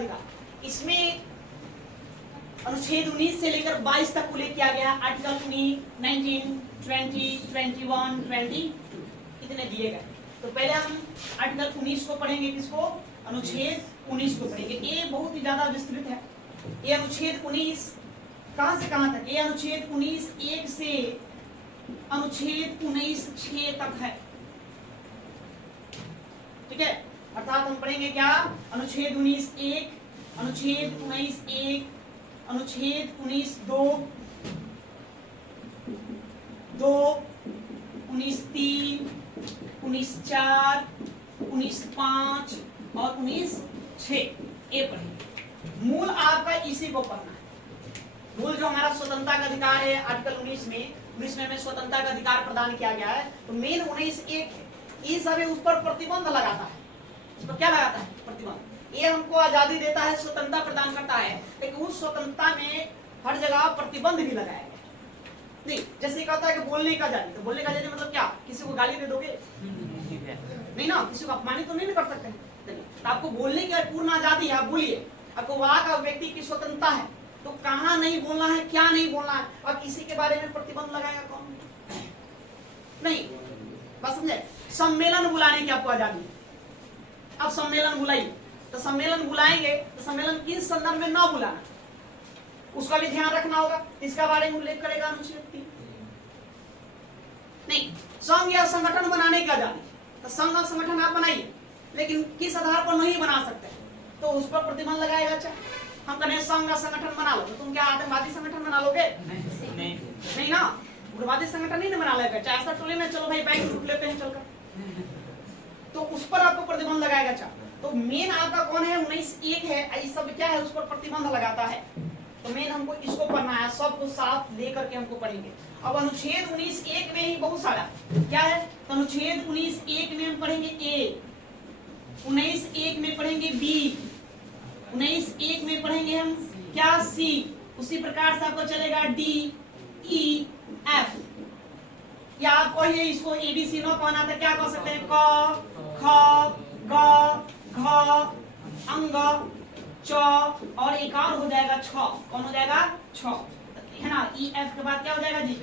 अधिकार। इसमें अनुच्छेद 19 से लेकर 22 तक उल्लेख किया गया। आर्टिकल 19, 20, 21, 22 इतने दिए गए। तो पहले हम आर्टिकल 19 को पढ़ेंगे। किसको? अनुच्छेद 19 को पढ़ेंगे। ये बहुत ही ज्यादा विस्तृत है। ये अनुच्छेद 19 कहां से कहां तक? ये अनुच्छेद 19 1 से अनुच्छेद 19 6 तक है। ठीक है, अर्थात हम पढ़ेंगे क्या? अनुच्छेद 19 1, अनुच्छेद 19 1, अनुच्छेद 19 2, 19 3, 19 4, 19 5 और 19 6 ये पढ़ेंगे। मूल आपका इसी को पढ़ना है। मूल जो हमारा स्वतंत्रता का अधिकार है आर्टिकल 19 में हमें स्वतंत्रता का अधिकार प्रदान किया गया है। तो मेन 19 1 है, ये सब उस पर प्रतिबंध लगाता है। उस पर क्या लगाता है? प्रतिबंध। ये हमको आजादी देता है, स्वतंत्रता प्रदान करता है, लेकिन उस स्वतंत्रता में हर जगह प्रतिबंध भी लगाया गया। नहीं, जैसे कहता है कि बोलने का आजादी, तो बोलने का आजादी मतलब क्या? किसी को गाली दे दोगे? नहीं ना, किसी को अपमानित तो नहीं कर सकते। तो आपको बोलने की पूर्ण आजादी है, आप बोलिए। आपको वहां का व्यक्ति की स्वतंत्रता है, तो कहाँ नहीं बोलना है, क्या नहीं बोलना है, और किसी के बारे में प्रतिबंध लगाएगा कौन? नहीं, बस समझे। सम्मेलन बुलाने की आपको आजादी है। अब सम्मेलन बुलाइए, तो सम्मेलन बुलाएंगे तो सम्मेलन किस संदर्भ में ना बुलाना, उसका भी ध्यान रखना होगा। इसका बारे में उल्लेख करेगा अनुच्छेद 3। नहीं, संघ या संगठन बनाने की आजादी, तो संघ और संगठन आप बनाइए, लेकिन किस आधार पर नहीं बना सकते, तो उस पर प्रतिबंध लगाएगा। अच्छा, हम कहें संघ का संगठन बना लो, तो तुम क्या आतंकवादी संगठन बना लोगे? नहीं ना, उग्रवादी संगठन ही नहीं बना लेगा। चाहे ऐसा टोले में चलो भाई बैंक लूट लेते हैं चलकर, तो उस पर आपको प्रतिबंध लगाएगा। अच्छा, तो मेन आपका कौन है? 19 1 है, इस सब क्या है? उस पर प्रतिबंध लगाता है। तो मेन हमको इसको पढ़ना है, सबको साथ लेकर के हमको पढ़ेंगे। अब अनुच्छेद 19 1 में ही बहुत सारा क्या है? तो अनुच्छेद 19 1 में हम पढ़ेंगे ए, 19 1 में पढ़ेंगे बी, 19 1 में पढ़ेंगे हम क्या? सी। उसी प्रकार से आपको चलेगा डी ई एफ, या आप कहिए इसको एबीसी नो कहना था, क्या कह सकते हैं? क ख ग घ अंग च, और एक और हो जाएगा 6। कौन हो जाएगा? 6 है ना। ई एफ के बाद क्या हो जाएगा जी?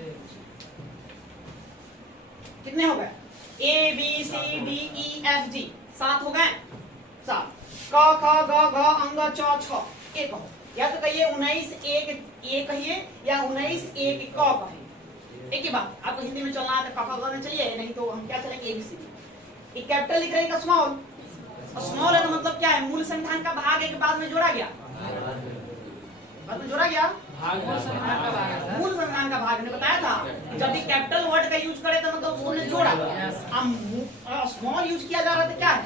कितने हो गए? A B C D E F G, 7 हो गए। 7 क ख ग घ अंग च 6 एक कहो, या तो कहिए 19 1 ए कहिए, या 19 1 क कहिए। एक ही बात, आपको हिंदी में चलना है तो क ख ग में चलिए, नहीं तो हम क्या चलेंगे? एबीसी। एक कैपिटल लिख रहे हैं का स्मॉल, स्मॉल है तो मतलब क्या है? मूल संविधान का भाग एक बाद में जोड़ा गया, बाद में जोड़ा गया मूल संविधान का भाग ने बताया था। जब भी कैपिटल वर्ड का यूज करे तो मतलब उसने जोड़ा। अब स्मॉल यूज किया जा रहा था, क्या है?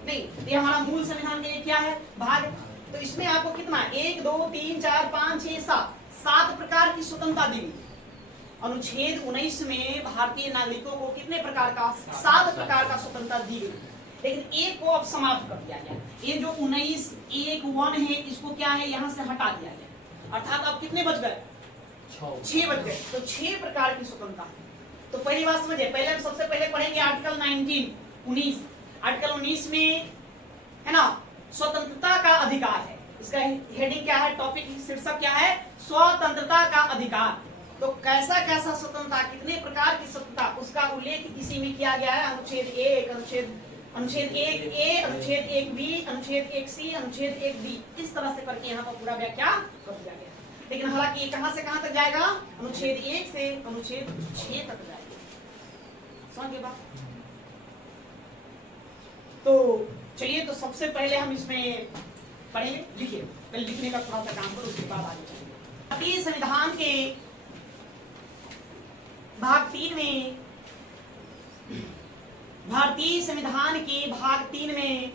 नहीं, ये हमारा मूल संविधान का क्या है? भाग। तो इसमें आपको कितना? 1 2 3 4 5 6 7 प्रकार की स्वतंत्रता दी गई। अनुच्छेद 19 में भारतीय नागरिकों को कितने प्रकार का? 7 प्रकार का स्वतंत्रता दी गई, लेकिन एक को अब समाप्त कर दिया गया। ये जो 19 1 1 है, इसको क्या है? यहाँ से हटा दिया गया। अर्थात अब कितने बच गए? 6 बच गए। तो 6 प्रकार की स्वतंत्रता। तो पहली बात समझिए, पहले हम सबसे पहले पढ़ेंगे आर्टिकल 19। आर्टिकल 19 में है ना, स्वतंत्रता का अधिकार है। इसका हेडिंग क्या है? टॉपिक शीर्षक क्या है? स्वतंत्रता का अधिकार। तो कैसा कैसा स्वतंत्रता, कितने प्रकार की स्वतंत्रता, उसका उल्लेख इसी में किया गया है। अनुच्छेद 1, अनुच्छेद 1 ए, अनुच्छेद 1 बी, अनुच्छेद 1 सी, अनुच्छेद 1 बी, इस तरह से करके यहाँ पर पूरा व्याख्या कर दिया गया। लेकिन हालांकि ये कहां से कहां तक जाएगा? अनुच्छेद 1 से अनुच्छेद 6 तक जाएगा। समझ गए बात? तो चलिए, तो सबसे पहले हम इसमें पढ़ेंगे। लिखिए, पहले लिखने का थोड़ा सा काम करो, उसके बाद आगे चलेंगे। भारतीय संविधान के भाग 3 में, भारतीय संविधान के भाग 3 में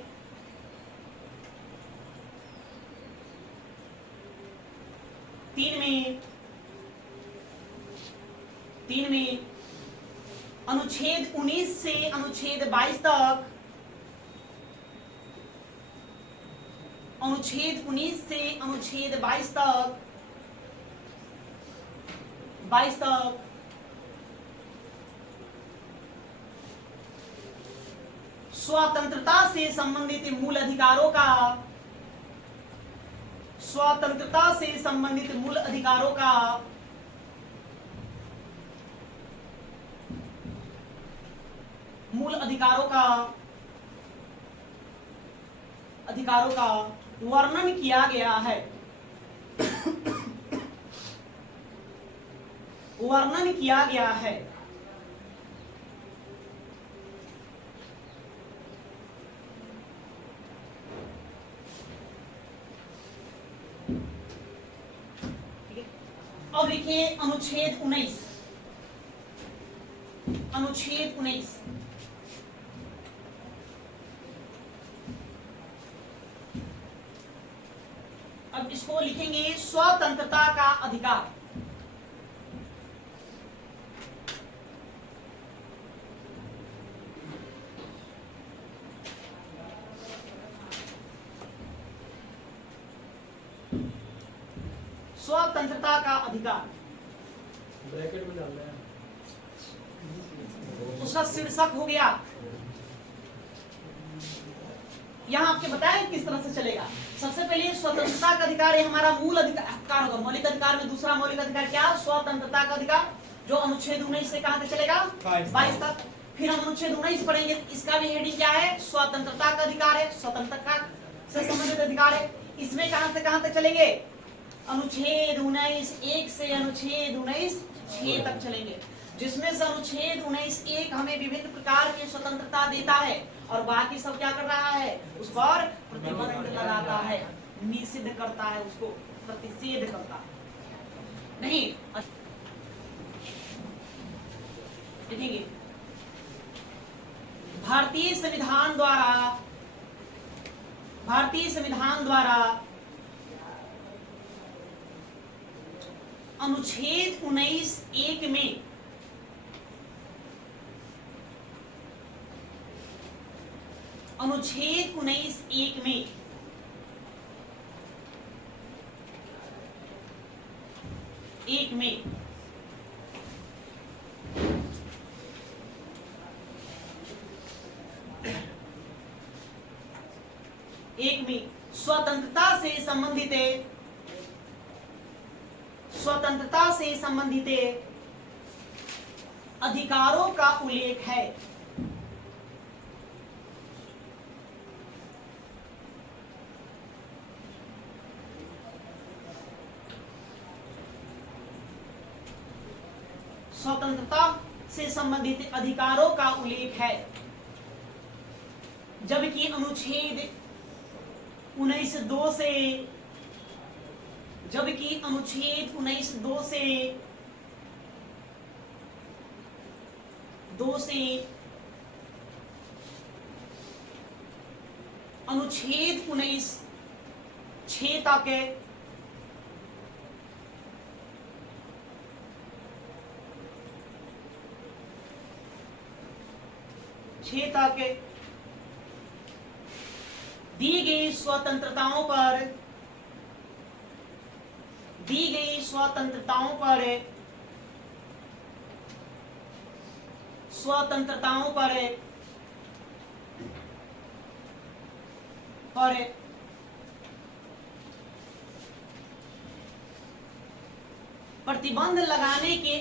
अनुच्छेद 19 से अनुच्छेद 22 तक, अनुच्छेद 19 से अनुच्छेद 22 तक स्वतंत्रता से संबंधित मूल अधिकारों का, स्वतंत्रता से संबंधित मूल अधिकारों का वर्णन किया गया है, वर्णन किया गया है। अब लिखिए अनुच्छेद 19, अनुच्छेद 19 अब इसको लिखेंगे स्वतंत्रता का अधिकार। स्वतंत्रता का अधिकार ब्रैकेट में डालना है, उसका शीर्षक हो गया। यहां आपके बताया किस तरह से चलेगा। सबसे पहले स्वतंत्रता का अधिकार, ये हमारा मूल अधिकार होगा। मौलिक अधिकार में दूसरा मौलिक अधिकार क्या? स्वतंत्रता का अधिकार, जो अनुच्छेद 19 से कहां तक चलेगा? 22 तक। फिर हम अनुच्छेद 19 पढ़ेंगे, इसका भी हेडिंग क्या है? स्वतंत्रता का अधिकार है, स्वतंत्रता से संबंधित अधिकार है। इसमें कहां से कहां तक चलेंगे? अनुच्छेद 19 1 से अनुच्छेद 19 6 तक चलेंगे, जिसमें से अनुच्छेद 19 1 हमें विभिन्न प्रकार की स्वतंत्रता देता है और बाकी सब क्या कर रहा है? उस पर प्रतिबंध लगाता है, निषिद्ध करता है, उसको प्रतिषेध करता है। नहीं देखेंगे, भारतीय संविधान द्वारा अनुच्छेद 19 1 में अनुच्छेद 19 1 में स्वतंत्रता से संबंधित अधिकारों का उल्लेख है। स्वतंत्रता से संबंधित अधिकारों का उल्लेख है, जबकि अनुच्छेद 19 2 से अनुच्छेद 19 2 से अनुच्छेद 19 6 तक दी गई स्वतंत्रताओं पर प्रतिबंध लगाने के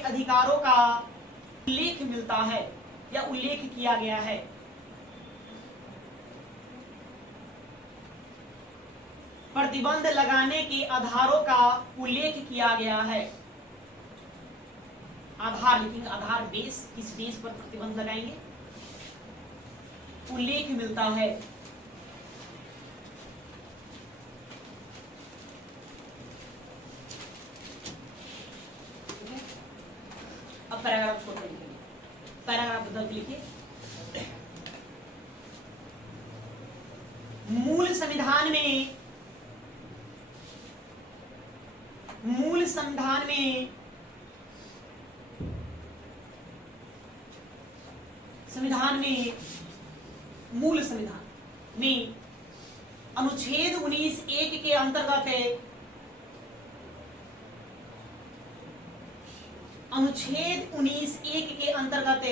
अधिकारों का उल्लेख मिलता है या उल्लेख किया गया है। प्रतिबंध लगाने के आधारों का उल्लेख किया गया है। आधार लिखेंगे, आधार बेस, किस बेस पर प्रतिबंध लगाएंगे? उल्लेख मिलता है। अब पैराग्राफ छोड़ लिखेंगे, पैराग्राफ बदल के लिखिए। मूल संविधान में अनुच्छेद 19 1 के अंतर्गत अनुच्छेद 19(1) के अंतर्गत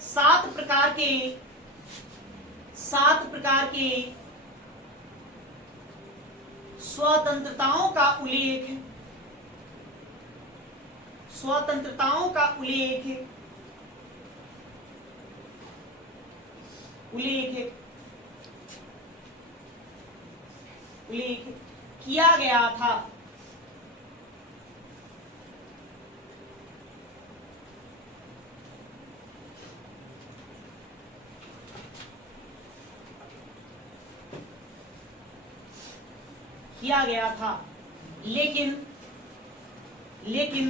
7 प्रकार के स्वतंत्रताओं का उल्लेख किया गया था। लेकिन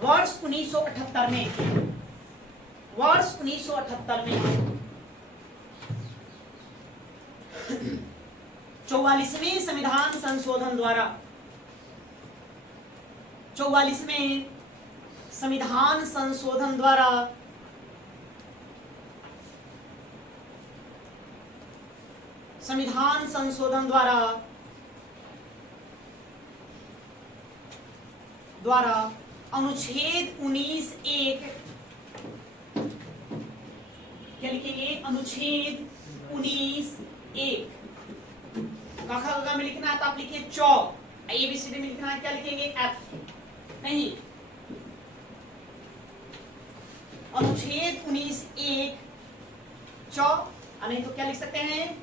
वर्ष 1978 में 44वें संविधान संशोधन द्वारा 44वें संविधान संशोधन द्वारा अनुच्छेद 19(1) क्या लिखेंगे? अनुच्छेद 19(1) ग में लिखना है तो आप लिखिए चौ। ABCD में लिखना है क्या लिखेंगे? F नहीं। अनुच्छेद 19(1) चौ, नहीं तो क्या लिख सकते हैं?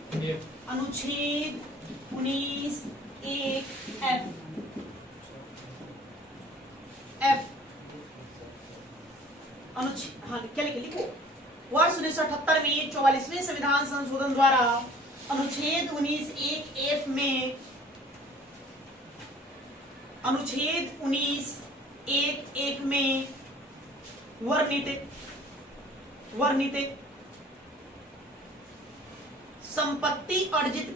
अनुच्छेद 19(1) F अनुच्छेद, हाँ क्या लिखो? वर्ष 1978 में 44वें संविधान संशोधन द्वारा अनुच्छेद 19(1) F में वर्णित संपत्ति अर्जित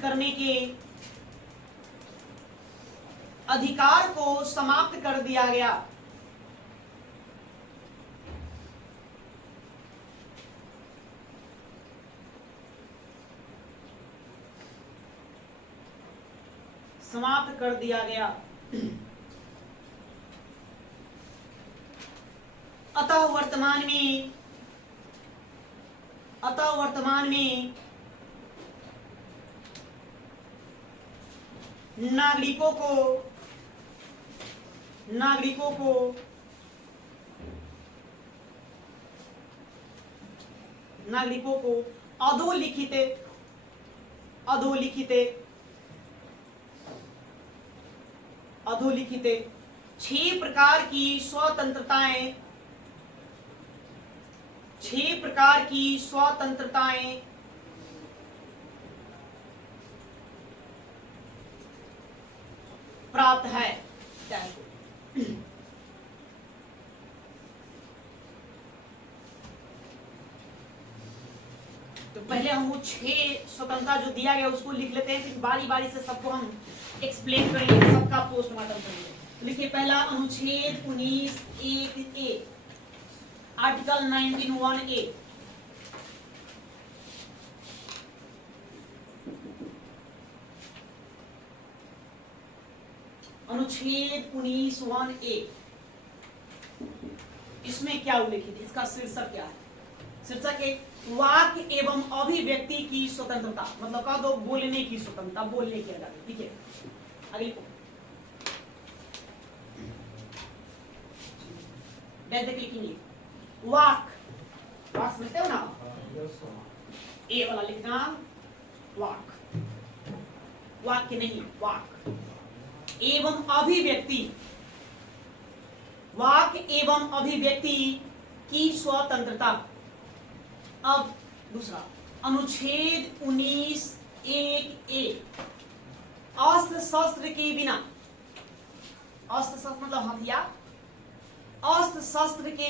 करने के अधिकार को समाप्त कर दिया गया। अतः वर्तमान में नागरिकों को अधोलिखित 6 प्रकार की स्वतंत्रताएं प्राप्त है। तो पहले हम वो 6 स्वतंत्रता जो दिया गया उसको लिख लेते हैं, फिर बारी बारी से सबको हम एक्सप्लेन करेंगे, सबका पोस्टमार्टम करेंगे। लिखिए पहला अनुच्छेद 19(1)(a) आर्टिकल 19(1)(a) अनुच्छेद 19(1)(a) इसमें क्या उल्लेखित है? इसका शीर्षक क्या है? शीर्षक है वाक्य एवं अभिव्यक्ति की स्वतंत्रता, मतलब कह दो बोलने की स्वतंत्रता, बोलने की आजादी। ठीक है, अगली लिखेंगे वाक समझते हो ना? ए वाला लिखना वाक्य नहीं, वाक एवं अभिव्यक्ति, वाक्य एवं अभिव्यक्ति की स्वतंत्रता। अब दूसरा अनुच्छेद 19(1)(a) अस्त्र शस्त्र के बिना, अस्त्र शस्त्र मतलब हथियार, अस्त्र शस्त्र के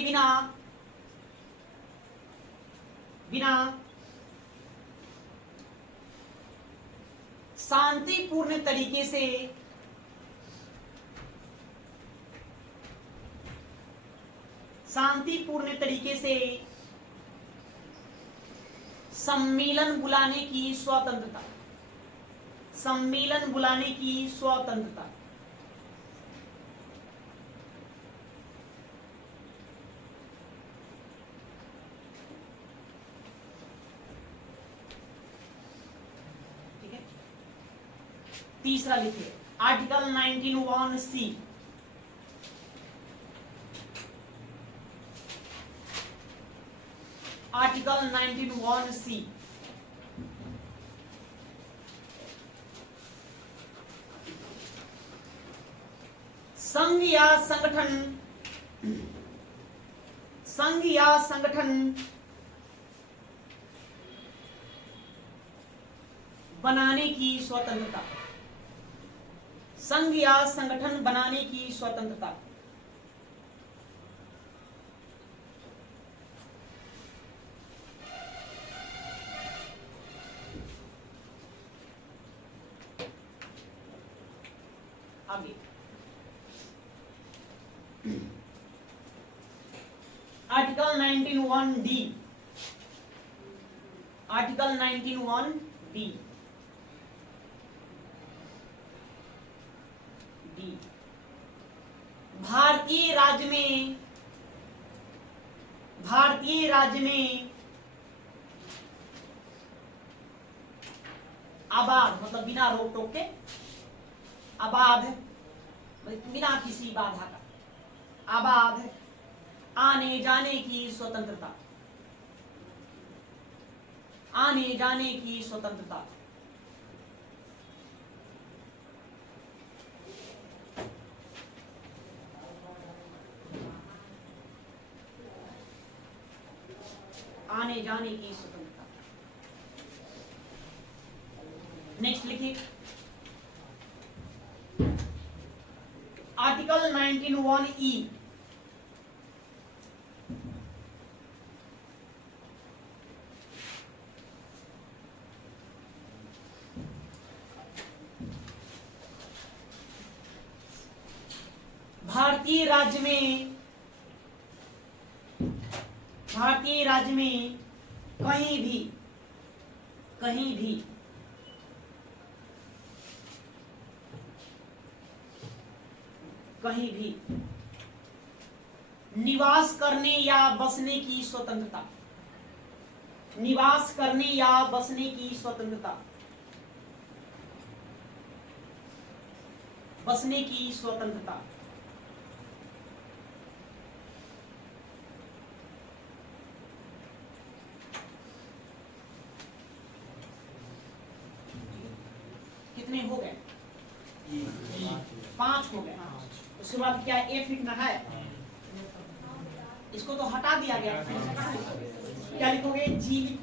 बिना शांतिपूर्ण तरीके से शांतिपूर्ण तरीके से सम्मेलन बुलाने की स्वतंत्रता, सम्मेलन बुलाने की स्वतंत्रता। ठीक है, तीसरा लिखिए आर्टिकल 19(1)(c। Article 19(1)(c। संघ या संगठन बनाने की स्वतंत्रता, संघ या संगठन बनाने की स्वतंत्रता। आगे आर्टिकल 19(1)(d। आर्टिकल 19(1)(d) भारतीय राज्य में आबाद मतलब बिना रोक टोक के, आबाद बिना किसी बाधा का, आबाद आने जाने की स्वतंत्रता, आने जाने की स्वतंत्रता। आने जाने की स्वतंत्रता। नेक्स्ट लिखिए आर्टिकल 19(1)(e। भारतीय राज्य में कहीं भी निवास करने या बसने की स्वतंत्रता, निवास करने या बसने की स्वतंत्रता, बसने की स्वतंत्रता। कितने हो गए? 5 हो गए। उसके बाद क्या एफ लिखना है? इसको तो हटा दिया गया। क्या लिखोगे? जी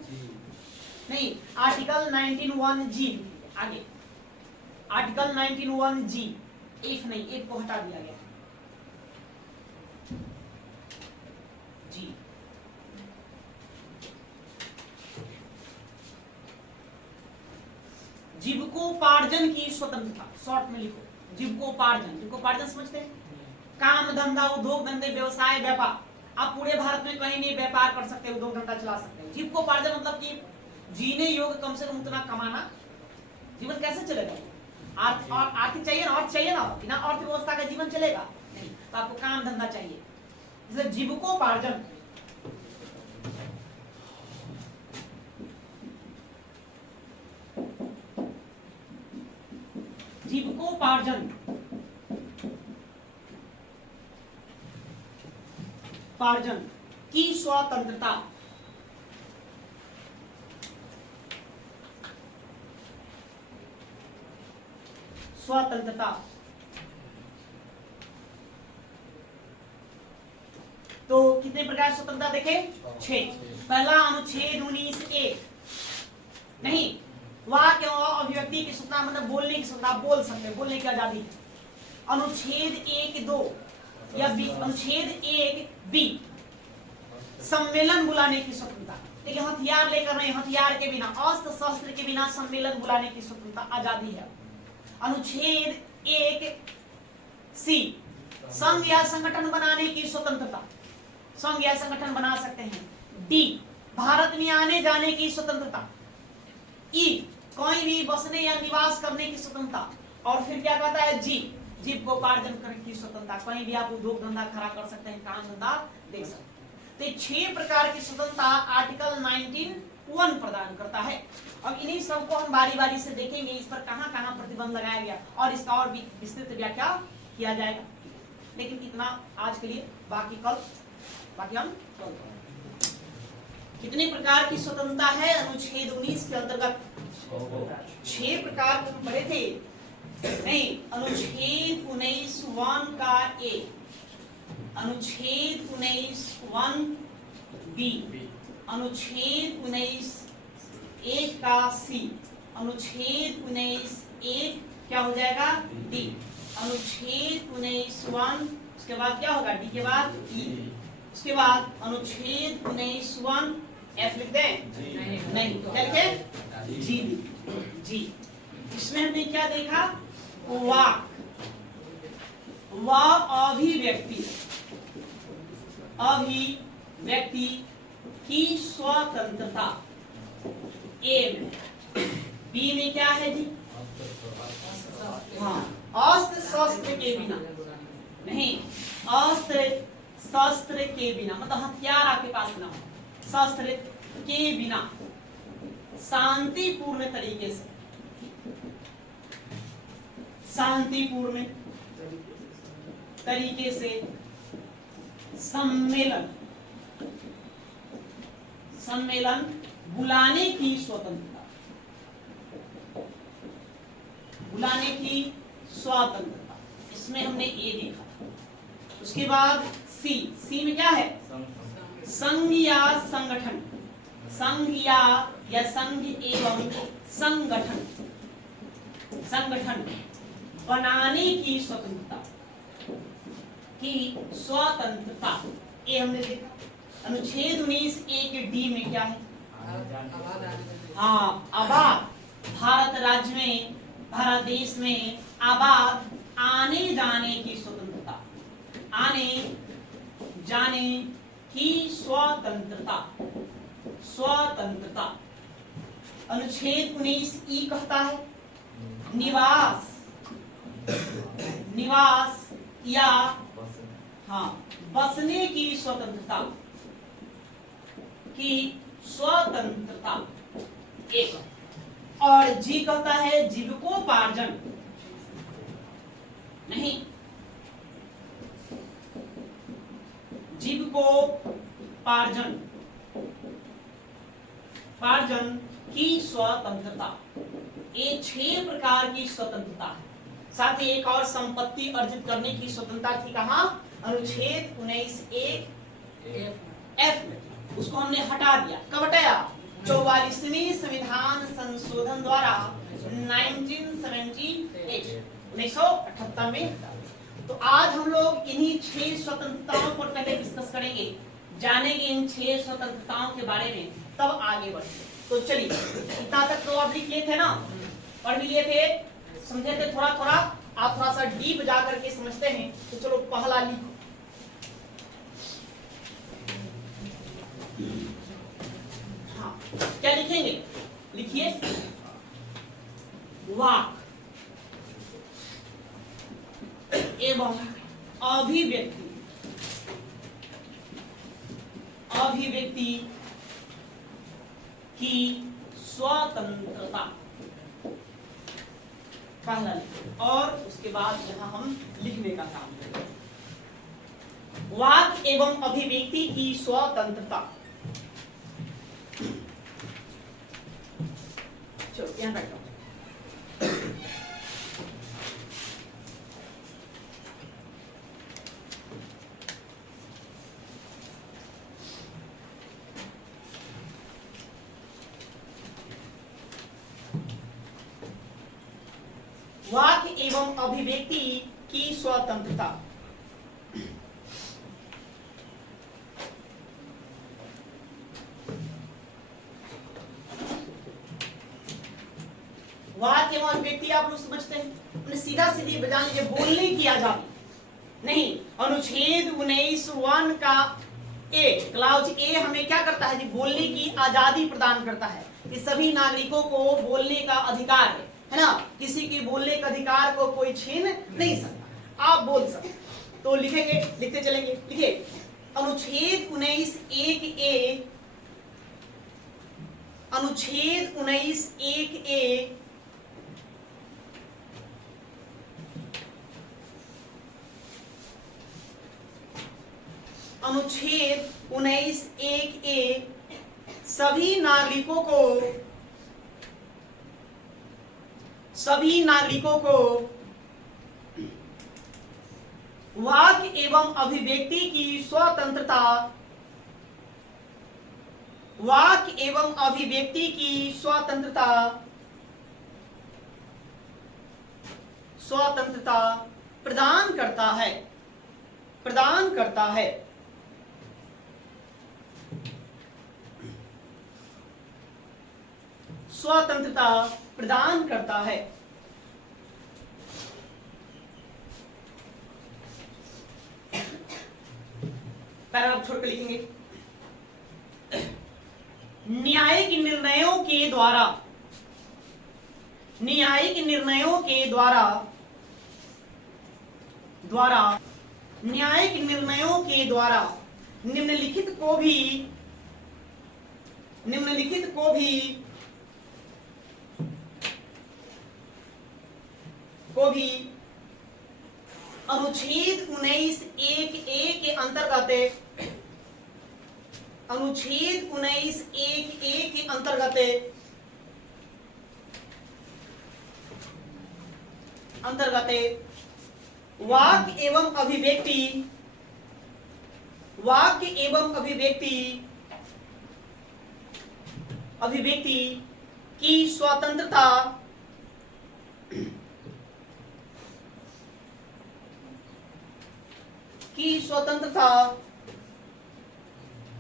नहीं, आर्टिकल 19(1)(g। आगे आर्टिकल 19(1)(g। एफ नहीं, एफ को हटा दिया गया। जी जीविकोपार्जन की स्वतंत्रता। शॉर्ट में लिखो जीविकोपार्जन। जीविकोपार्जन समझते हैं? काम धंधा, उद्योग धंधे, व्यवसाय, व्यापार। आप पूरे भारत में कहीं भी व्यापार कर सकते हैं, उद्योग धंधा चला सकते हैं। जीविकोपार्जन मतलब कि जीने योग्य कम से कम उतना कमाना। जीवन कैसे चलेगा? आर्थिक चाहिए ना, अर्थ चाहिए ना। बिना अर्थव्यवस्था का जीवन चलेगा नहीं, तो आपको काम धंधा चाहिए। इसलिए जीविकोपार्जन पार्जन की स्वतंत्रता। स्वतंत्रता तो कितने प्रकार की स्वतंत्रता देखे? 6। पहला अनुच्छेद 19(a)। नहीं, वाक्य और अभिव्यक्ति की स्वतंत्रता मतलब बोलने की स्वतंत्रता, बोल सकते हैं, बोलने की आजादी। अनुच्छेद 1(2) या अनुच्छेद 1(b) सम्मेलन बुलाने की स्वतंत्रता। देखिए, हथियार लेकर नहीं, हथियार के बिना, अस्त्र शस्त्र के बिना सम्मेलन बुलाने की स्वतंत्रता, आजादी है। अनुच्छेद 1(c) संघ या संगठन बनाने की स्वतंत्रता। संघ या संगठन बना सकते हैं। डी, भारत में आने जाने की स्वतंत्रता। ई, कोई भी बसने या निवास करने की स्वतंत्रता। और फिर क्या कहता है जी, जीविकोपार्जन करने की स्वतंत्रता। कहीं भी आप उद्योग धंधा खड़ा कर सकते हैं, काम धंधा देख सकते हैं। तो 6 प्रकार की स्वतंत्रता आर्टिकल 19(1) प्रदान करता है। अब इन्हीं सबको हम बारी बारी से देखेंगे, इस पर कहां कहां प्रतिबंध लगाया गया और इसका और भी विस्तृत व्याख्या किया जाएगा। लेकिन इतना आज के लिए, बाकी हम कल। कितने प्रकार की स्वतंत्रता है अनुच्छेद 19 के अंतर्गत? 6 प्रकार को हम पढ़े थे। नहीं, अनुच्छेद 19(1) का ए, अनुच्छेद 19(1) बी, अनुच्छेद 19(1) का सी, अनुच्छेद 19(1) क्या हो जाएगा? डी, अनुच्छेद 19(1) उसके बाद क्या होगा? डी के बाद ई, उसके बाद अनुच्छेद 19(1) एफ लिख दें? नहीं, क्या लिखे? जी। जी, इसमें हमने क्या देखा? वाक, अभिव्यक्ति, अभिव्यक्ति की स्वतंत्रता। ए में, बी में क्या है जी? हाँ, अस्त्र शस्त्र के बिना। नहीं, अस्त्र शस्त्र के बिना मतलब हथियार आपके पास ना हो, शस्त्र के बिना शांतिपूर्ण तरीके से, शांतिपूर्ण तरीके से सम्मेलन बुलाने की स्वतंत्रता, बुलाने की स्वतंत्रता। इसमें हमने ए देखा। उसके बाद सी में क्या है? संघ या संगठन, संघ या संघ एवं संगठन बनाने की स्वतंत्रता, ये हमने देखा। अनुच्छेद 19(1) डी में क्या है? हाँ, आबाद, भारत राज्य में, भारत देश में आबाद आने जाने की स्वतंत्रता, आने जाने की स्वतंत्रता। अनुच्छेद 19(ई) कहता है निवास या हाँ बसने की स्वतंत्रता एक। और जी कहता है जीविकोपार्जन, नहीं, जीविकोपार्जन की स्वतंत्रता। ये 6 प्रकार की स्वतंत्रता है। साथ ही एक और संपत्ति अर्जित करने की स्वतंत्रता थी, कहाँ? अनुच्छेद 19(1) एफ में। उसको हमने हटा दिया। कब हटाया? 44वें संविधान संशोधन द्वारा 1978 में। तो आज हम लोग इन्हीं 6 स्वतंत्रताओं को पहले डिस्कस करेंगे, जानेंगे इन 6 स्वतंत्रताओं के बारे में, तब आगे बढ़ेंगे। तो चलिए, इतना तक तो आप लिख लिए थे ना, पढ़ भी लिए थे, समझे थे थोड़ा थोड़ा। आप थोड़ा सा डीप जा करके समझते हैं। तो चलो पहला लिखो। हाँ, क्या लिखेंगे? लिखिए वाक एवं अभिव्यक्ति की स्वतंत्रता, पहला लिखें। और उसके बाद यहां हम लिखने का काम करेंगे। वाक एवं अभिव्यक्ति की स्वतंत्रता। चलो यहां बैठो। वाक एवं अभिव्यक्ति की स्वतंत्रता। वाक एवं अभिव्यक्ति आप लोग समझते हैं, सीधा सीधी बजान लीजिए, बोलने की आजादी नहीं। अनुच्छेद 19(1) का ए, क्लाउज ए हमें क्या करता है जी, बोलने की आजादी प्रदान करता है कि सभी नागरिकों को बोलने का अधिकार है ना, किसी के बोलने का अधिकार को कोई छीन नहीं सकता, आप बोल सकते। तो लिखेंगे, लिखते चलेंगे, लिखिए अनुच्छेद 19(1)(a), अनुच्छेद 19(1)(a) अनुच्छेद 19(1)(a) सभी नागरिकों को वाक एवं अभिव्यक्ति की स्वतंत्रता, वाक एवं अभिव्यक्ति की स्वतंत्रता प्रदान करता है, प्रदान करता है। स्वतंत्रता प्रदान करता है। पैराग्राफ छोड़कर लिखेंगे, न्यायिक निर्णयों के द्वारा, न्यायिक निर्णयों के द्वारा न्यायिक निर्णयों के द्वारा निम्नलिखित को भी अनुच्छेद 19(1)(a) के अंतर्गत, अनुच्छेद 19(1)(a) के अंतर्गत वाक एवं अभिव्यक्ति की स्वतंत्रता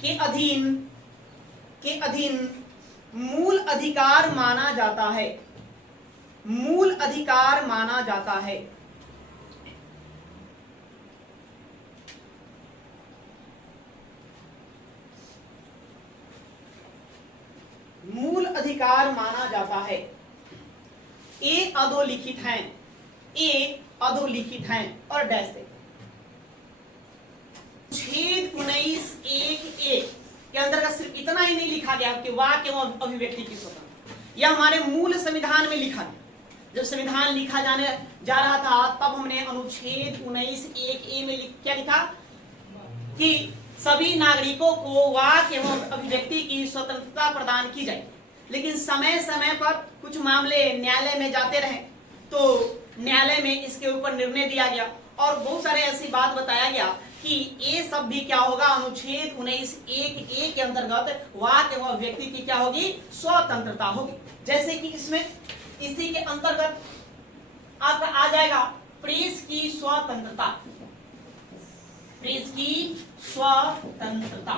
के अधीन मूल अधिकार माना जाता है, मूल अधिकार माना जाता है। मूल अधिकार माना जाता है। ए अधोलिखित हैं, ए अधोलिखित हैं और डैश दे। अनुच्छेद 19(1)(a) के अंतर्गत सिर्फ इतना ही नहीं लिखा गया कि वाक एवं अभिव्यक्ति की स्वतंत्रता, यह हमारे मूल संविधान में लिखा गया। जब संविधान लिखा जाने जा रहा था तब हमने अनुच्छेद 19(1)(a) में क्या लिखा कि सभी नागरिकों को वाक एवं अभिव्यक्ति की स्वतंत्रता प्रदान की जाए। लेकिन समय समय पर कुछ मामले न्यायालय में जाते रहे तो न्यायालय में इसके ऊपर निर्णय दिया गया और बहुत सारे ऐसी बात बताया गया कि ये सब भी क्या होगा, अनुच्छेद 19(1)(a) के अंतर्गत वाक एवं अभिव्यक्ति की क्या होगी, स्वतंत्रता होगी। जैसे कि इसमें इसी के अंतर्गत आपका आ जाएगा प्रेस की स्वतंत्रता, प्रेस की स्वतंत्रता।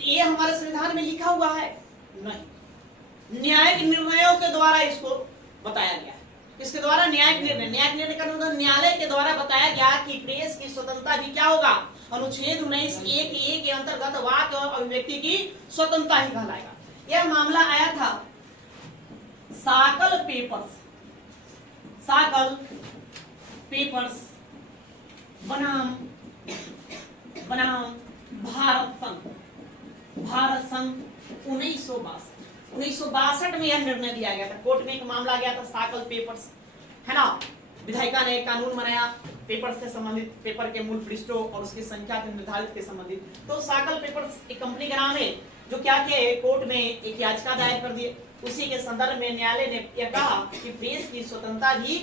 ये हमारे संविधान में लिखा हुआ है नहीं, न्यायिक निर्णयों के द्वारा इसको बताया गया है। इसके द्वारा न्यायिक निर्णय का मतलब न्यायालय के द्वारा बताया गया कि प्रेस की स्वतंत्रता भी क्या होगा, अनुच्छेद 19(1)(a) के अंतर्गत वाक एवं अभिव्यक्ति की स्वतंत्रता ही कहलाएगा। यह मामला आया था साकल पेपर्स बनाम भारत संघ 1962 में यह निर्णय दिया गया था। कोर्ट में एक मामला गया था साकल पेपर्स, है ना। विधायिका ने कानून बनाया पेपर से संबंधित, पेपर के मूल पृष्ठों और उसकी संख्या से निर्धारित के संबंधित। तो साकल पेपर्स एक कंपनी का नाम है जो क्या किए, कोर्ट में एक याचिका दायर कर दिए। उसी के संदर्भ में न्यायालय ने यह कहा कि प्रेस की स्वतंत्रता भी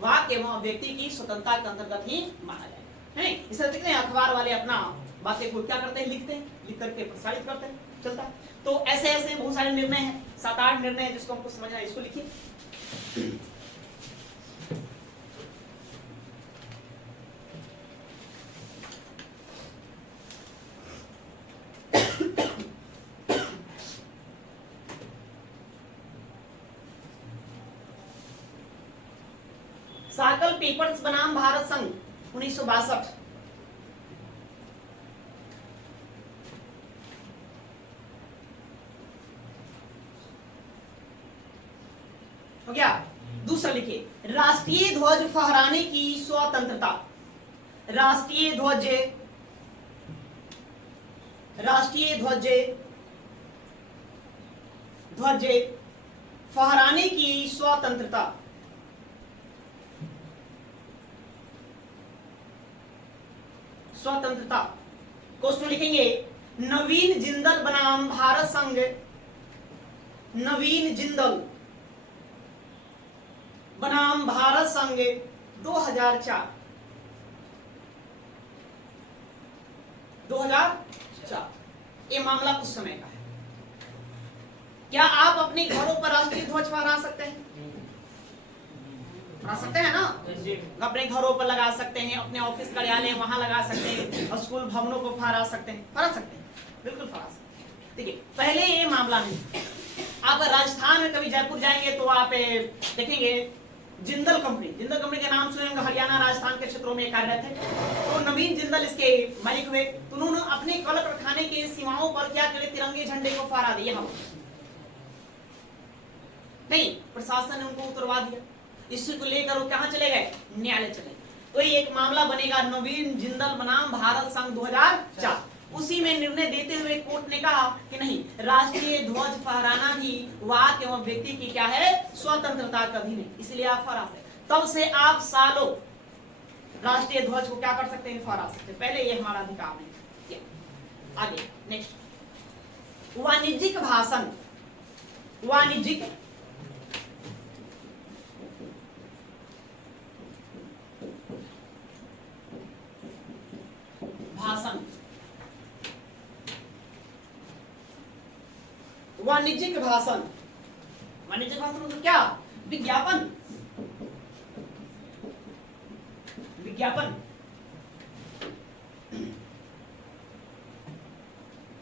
वाक एवं अभिव्यक्ति की स्वतंत्रता के अंतर्गत ही माना जाए, है। इसे देखते हैं अखबार वाले अपना बातें को क्या करते हैं, लिखते हैं, लिख करके प्रसारित करते हैं, चलता है। तो ऐसे ऐसे बहुत सारे निर्णय हैं, 7-8 निर्णय है जिसको हमको समझना है, इसको लिखिए। साकल पेपर्स बनाम भारत संघ 1962। हो गया। दूसरा लिखिए, राष्ट्रीय ध्वज फहराने की स्वतंत्रता। राष्ट्रीय ध्वज ध्वज फहराने की स्वतंत्रता। स्वतंत्रता क्वेश्चन लिखेंगे, नवीन जिंदल बनाम भारत संघ। नवीन जिंदल बनाम भारत संघ 2004। 2004 ये मामला उस समय का है। क्या आप अपने घरों पर राष्ट्रीय ध्वज फहरा सकते हैं? फहरा सकते हैं ना? अपने घरों पर लगा सकते हैं, अपने ऑफिस कार्यालय वहां लगा सकते हैं, और स्कूल भवनों को फहरा सकते हैं। फहरा सकते हैं, बिल्कुल फहरा सकते हैं। ठीक है, पहले ये मामला नहीं। आप राजस्थान में कभी जयपुर जाएंगे तो आप देखेंगे जिंदल कंपनी के नाम सुने होंगे, हरियाणा राजस्थान के क्षेत्रों में कार्यरत है। तो नवीन जिंदल इसके मालिक हुए। तो उन्होंने अपने कल कारखाने के सीमाओं पर क्या करे, तिरंगे झंडे को फहरा दिया। हम नहीं, प्रशासन ने उनको उतरवा दिया। इसी को लेकर वो कहां चले गए? न्यायालय चले गए। तो ये एक मामला बनेगा, नवीन जिंदल बनाम भारत संघ 2004। उसी में निर्णय देते हुए कोर्ट ने कहा कि नहीं, राष्ट्रीय ध्वज फहराना भी वाक एवं व्यक्ति की क्या है, स्वतंत्रता कभी नहीं, इसलिए आप फहरा सकते। तब से आप सालों राष्ट्रीय ध्वज को क्या कर सकते हैं, फहरा सकते हैं। पहले ये हमारा अधिकार नहीं। आगे नेक्स्ट, वाणिज्यिक भाषण। वाणिज्यिक भाषण। वाणिज्यिक भाषण, वाणिज्यिक भाषण मतलब क्या? विज्ञापन। विज्ञापन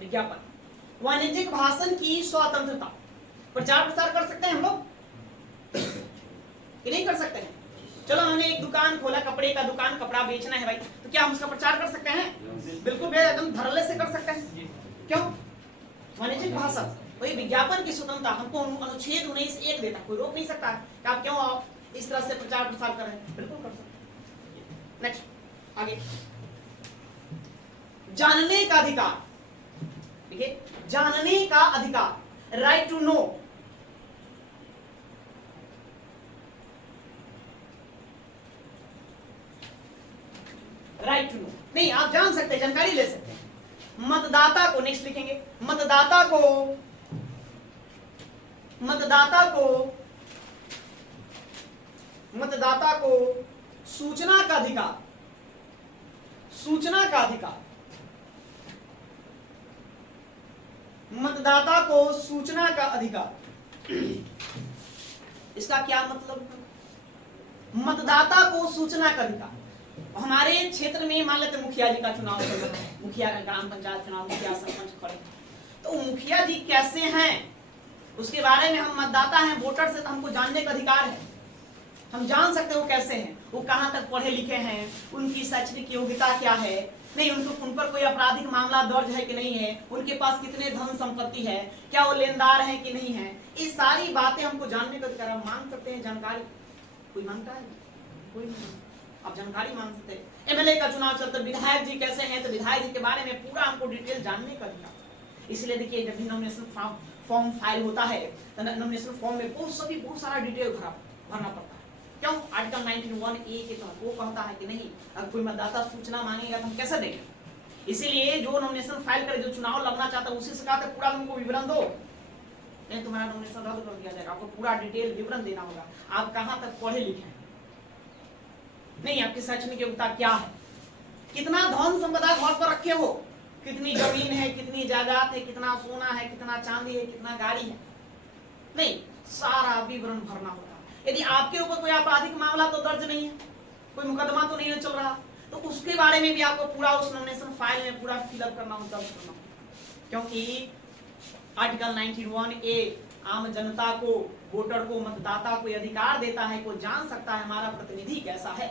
विज्ञापन वाणिज्यिक भाषण की स्वतंत्रता। प्रचार प्रसार कर सकते हैं हम लोग कि नहीं कर सकते हैं? चलो हमने एक दुकान खोला, कपड़े का दुकान, कपड़ा बेचना है भाई, तो क्या हम उसका प्रचार कर सकते हैं? बिल्कुल भैया, एकदम धड़ल्ले से कर सकते हैं। क्यों? वाणिज्यिक भाषण, वही विज्ञापन की स्वतंत्रता हमको अनुच्छेद 19(1) देता, कोई रोक नहीं सकता कि आप क्यों आप इस तरह से प्रचार प्रसार कर रहे हैं। बिल्कुल कर सकते हैं। नेक्स्ट आगे, जानने का अधिकार। देखिए, जानने का अधिकार, right to know. Right to know, नहीं आप जान सकते हैं, जानकारी ले सकते हैं। मतदाता को, नेक्स्ट लिखेंगे, मतदाता को सूचना का अधिकार। सूचना का अधिकार, मतदाता को सूचना का अधिकार। इसका क्या मतलब? मतदाता को सूचना का अधिकार। हमारे क्षेत्र में मान लेते मुखिया जी का चुनाव चल रहा है, मुखिया का ग्राम पंचायत चुनाव, मुखिया सरपंच खड़े, तो मुखिया जी कैसे हैं उसके बारे में हम मतदाता हैं, वोटर से तो हमको जानने का अधिकार है। हम जान सकते हैं वो कैसे हैं, वो कहां तक पढ़े लिखे हैं, उनकी शैक्षणिक योग्यता क्या है, नहीं उन पर कोई आपराधिक मामला दर्ज है कि नहीं है, उनके पास कितने धन संपत्ति है, क्या वो लेनदार है कि नहीं है, ये सारी बातें हमको जानने का अधिकार। हम मांग सकते हैं जानकारी। कोई मांगता है? कोई नहीं। आप जानकारी मांग सकते हैं। एमएलए का चुनाव चलता है, विधायक जी कैसे हैं, तो विधायक जी के बारे में पूरा हमको डिटेल जानने का अधिकार। इसलिए देखिए, जब भी नॉमिनेशन फॉर्म फाइल होता है तो नॉमिनेशन फॉर्म में बहुत सारा डिटेल भरना पड़ता है। क्यों? आर्टिकल 19(1)(a) के तहत वो कहता है कि नहीं, अगर कोई मतदाता सूचना मांगेगा तो हम कैसे देंगे। इसीलिए जो नॉमिनेशन फाइल करे, जो चुनाव लड़ना चाहता है, उसी से कहते पूरा हमको विवरण दो, नहीं तुम्हारा नॉमिनेशन रद्द कर दिया जाएगा। आपको पूरा डिटेल विवरण देना होगा, आप कहां तक पढ़े लिखे हैं, नहीं आपकी शैक्षणिक योग्यता क्या है, कितना धन संपदा घर पर रखे हो, कितनी जमीन है, कितनी जायदाद है, कितना सोना है, कितना चांदी है, कितना गाड़ी है, नहीं सारा विवरण भरना होगा। यदि आपके ऊपर कोई आपराधिक मामला तो दर्ज नहीं है, कोई मुकदमा तो नहीं चल रहा, तो उसके बारे में भी आपको पूरा उस नॉमिनेशन फाइल में पूरा फिलअप करना होगा, दर्ज करना होगा। क्योंकि आर्टिकल 19(1)(a) आम जनता को, वोटर को, मतदाता को अधिकार देता है, को जान सकता है हमारा प्रतिनिधि कैसा है।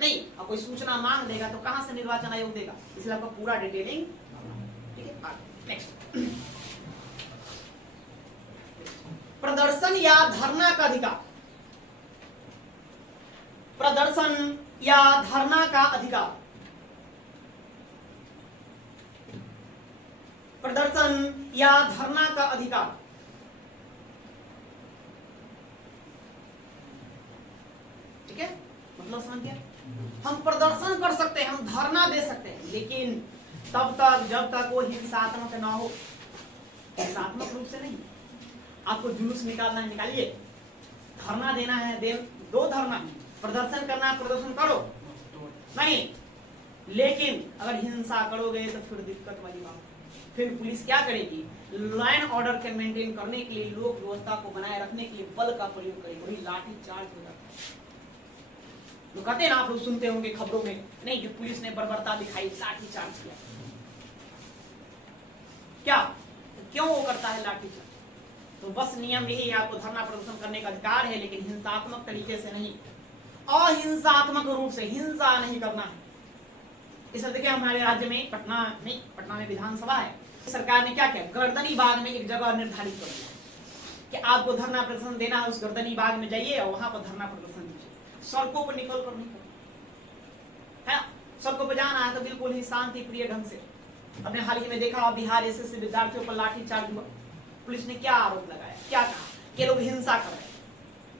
नहीं, और कोई सूचना मांग देगा तो कहां से निर्वाचन आयोग देगा, इसलिए आपको पूरा डिटेलिंग। ठीक है, नेक्स्ट, प्रदर्शन या धरना का अधिकार। प्रदर्शन या धरना का अधिकार, प्रदर्शन या धरना का अधिकार। ठीक है, मतलब समझ गया? हम प्रदर्शन कर सकते हैं, हम धरना दे सकते हैं, लेकिन तब तक जब तक वो हिंसात्मक ना हो। हिंसात्मक रूप से नहीं। आपको जुलूस निकालना है, निकालिए। धरना देना है, दो धरना। प्रदर्शन करना है, प्रदर्शन करो। नहीं, लेकिन अगर हिंसा करोगे तो फिर दिक्कत वाली बात। फिर पुलिस क्या करेगी? लॉ एंड ऑर्डर के मेंटेन करने के लिए, लोक व्यवस्था को बनाए रखने के लिए बल का प्रयोग करेगी। वही लाठी चार्ज हो जाता है। लोग कहते हैं ना, आप लोग सुनते होंगे खबरों में, नहीं कि पुलिस ने बर्बरता दिखाई, लाठी चार्ज किया। क्या क्यों वो करता है लाठी चार्ज? तो बस नियम यही है, आपको धरना प्रदर्शन करने का अधिकार है, लेकिन हिंसात्मक तरीके से नहीं, अहिंसात्मक रूप से। हिंसा नहीं करना है। इसलिए देखिए, हमारे राज्य में पटना में विधानसभा है। सरकार ने क्या किया? गर्दनी बाग में एक जगह निर्धारित कर दिया कि आपको धरना प्रदर्शन देना है, उस गर्दनी बाग में जाइए और वहां पर धरना प्रदर्शन दीजिए। सड़कों पर निकल कर नहीं है, सड़कों पर जाना है तो बिल्कुल ही शांति प्रिय ढंग से। अपने हाल ही में देखा, बिहार एसएससी विद्यार्थियों पर लाठी चार्ज हुआ। पुलिस ने क्या आरोप लगाया, क्या कहा कि लोग हिंसा कर रहे हैं,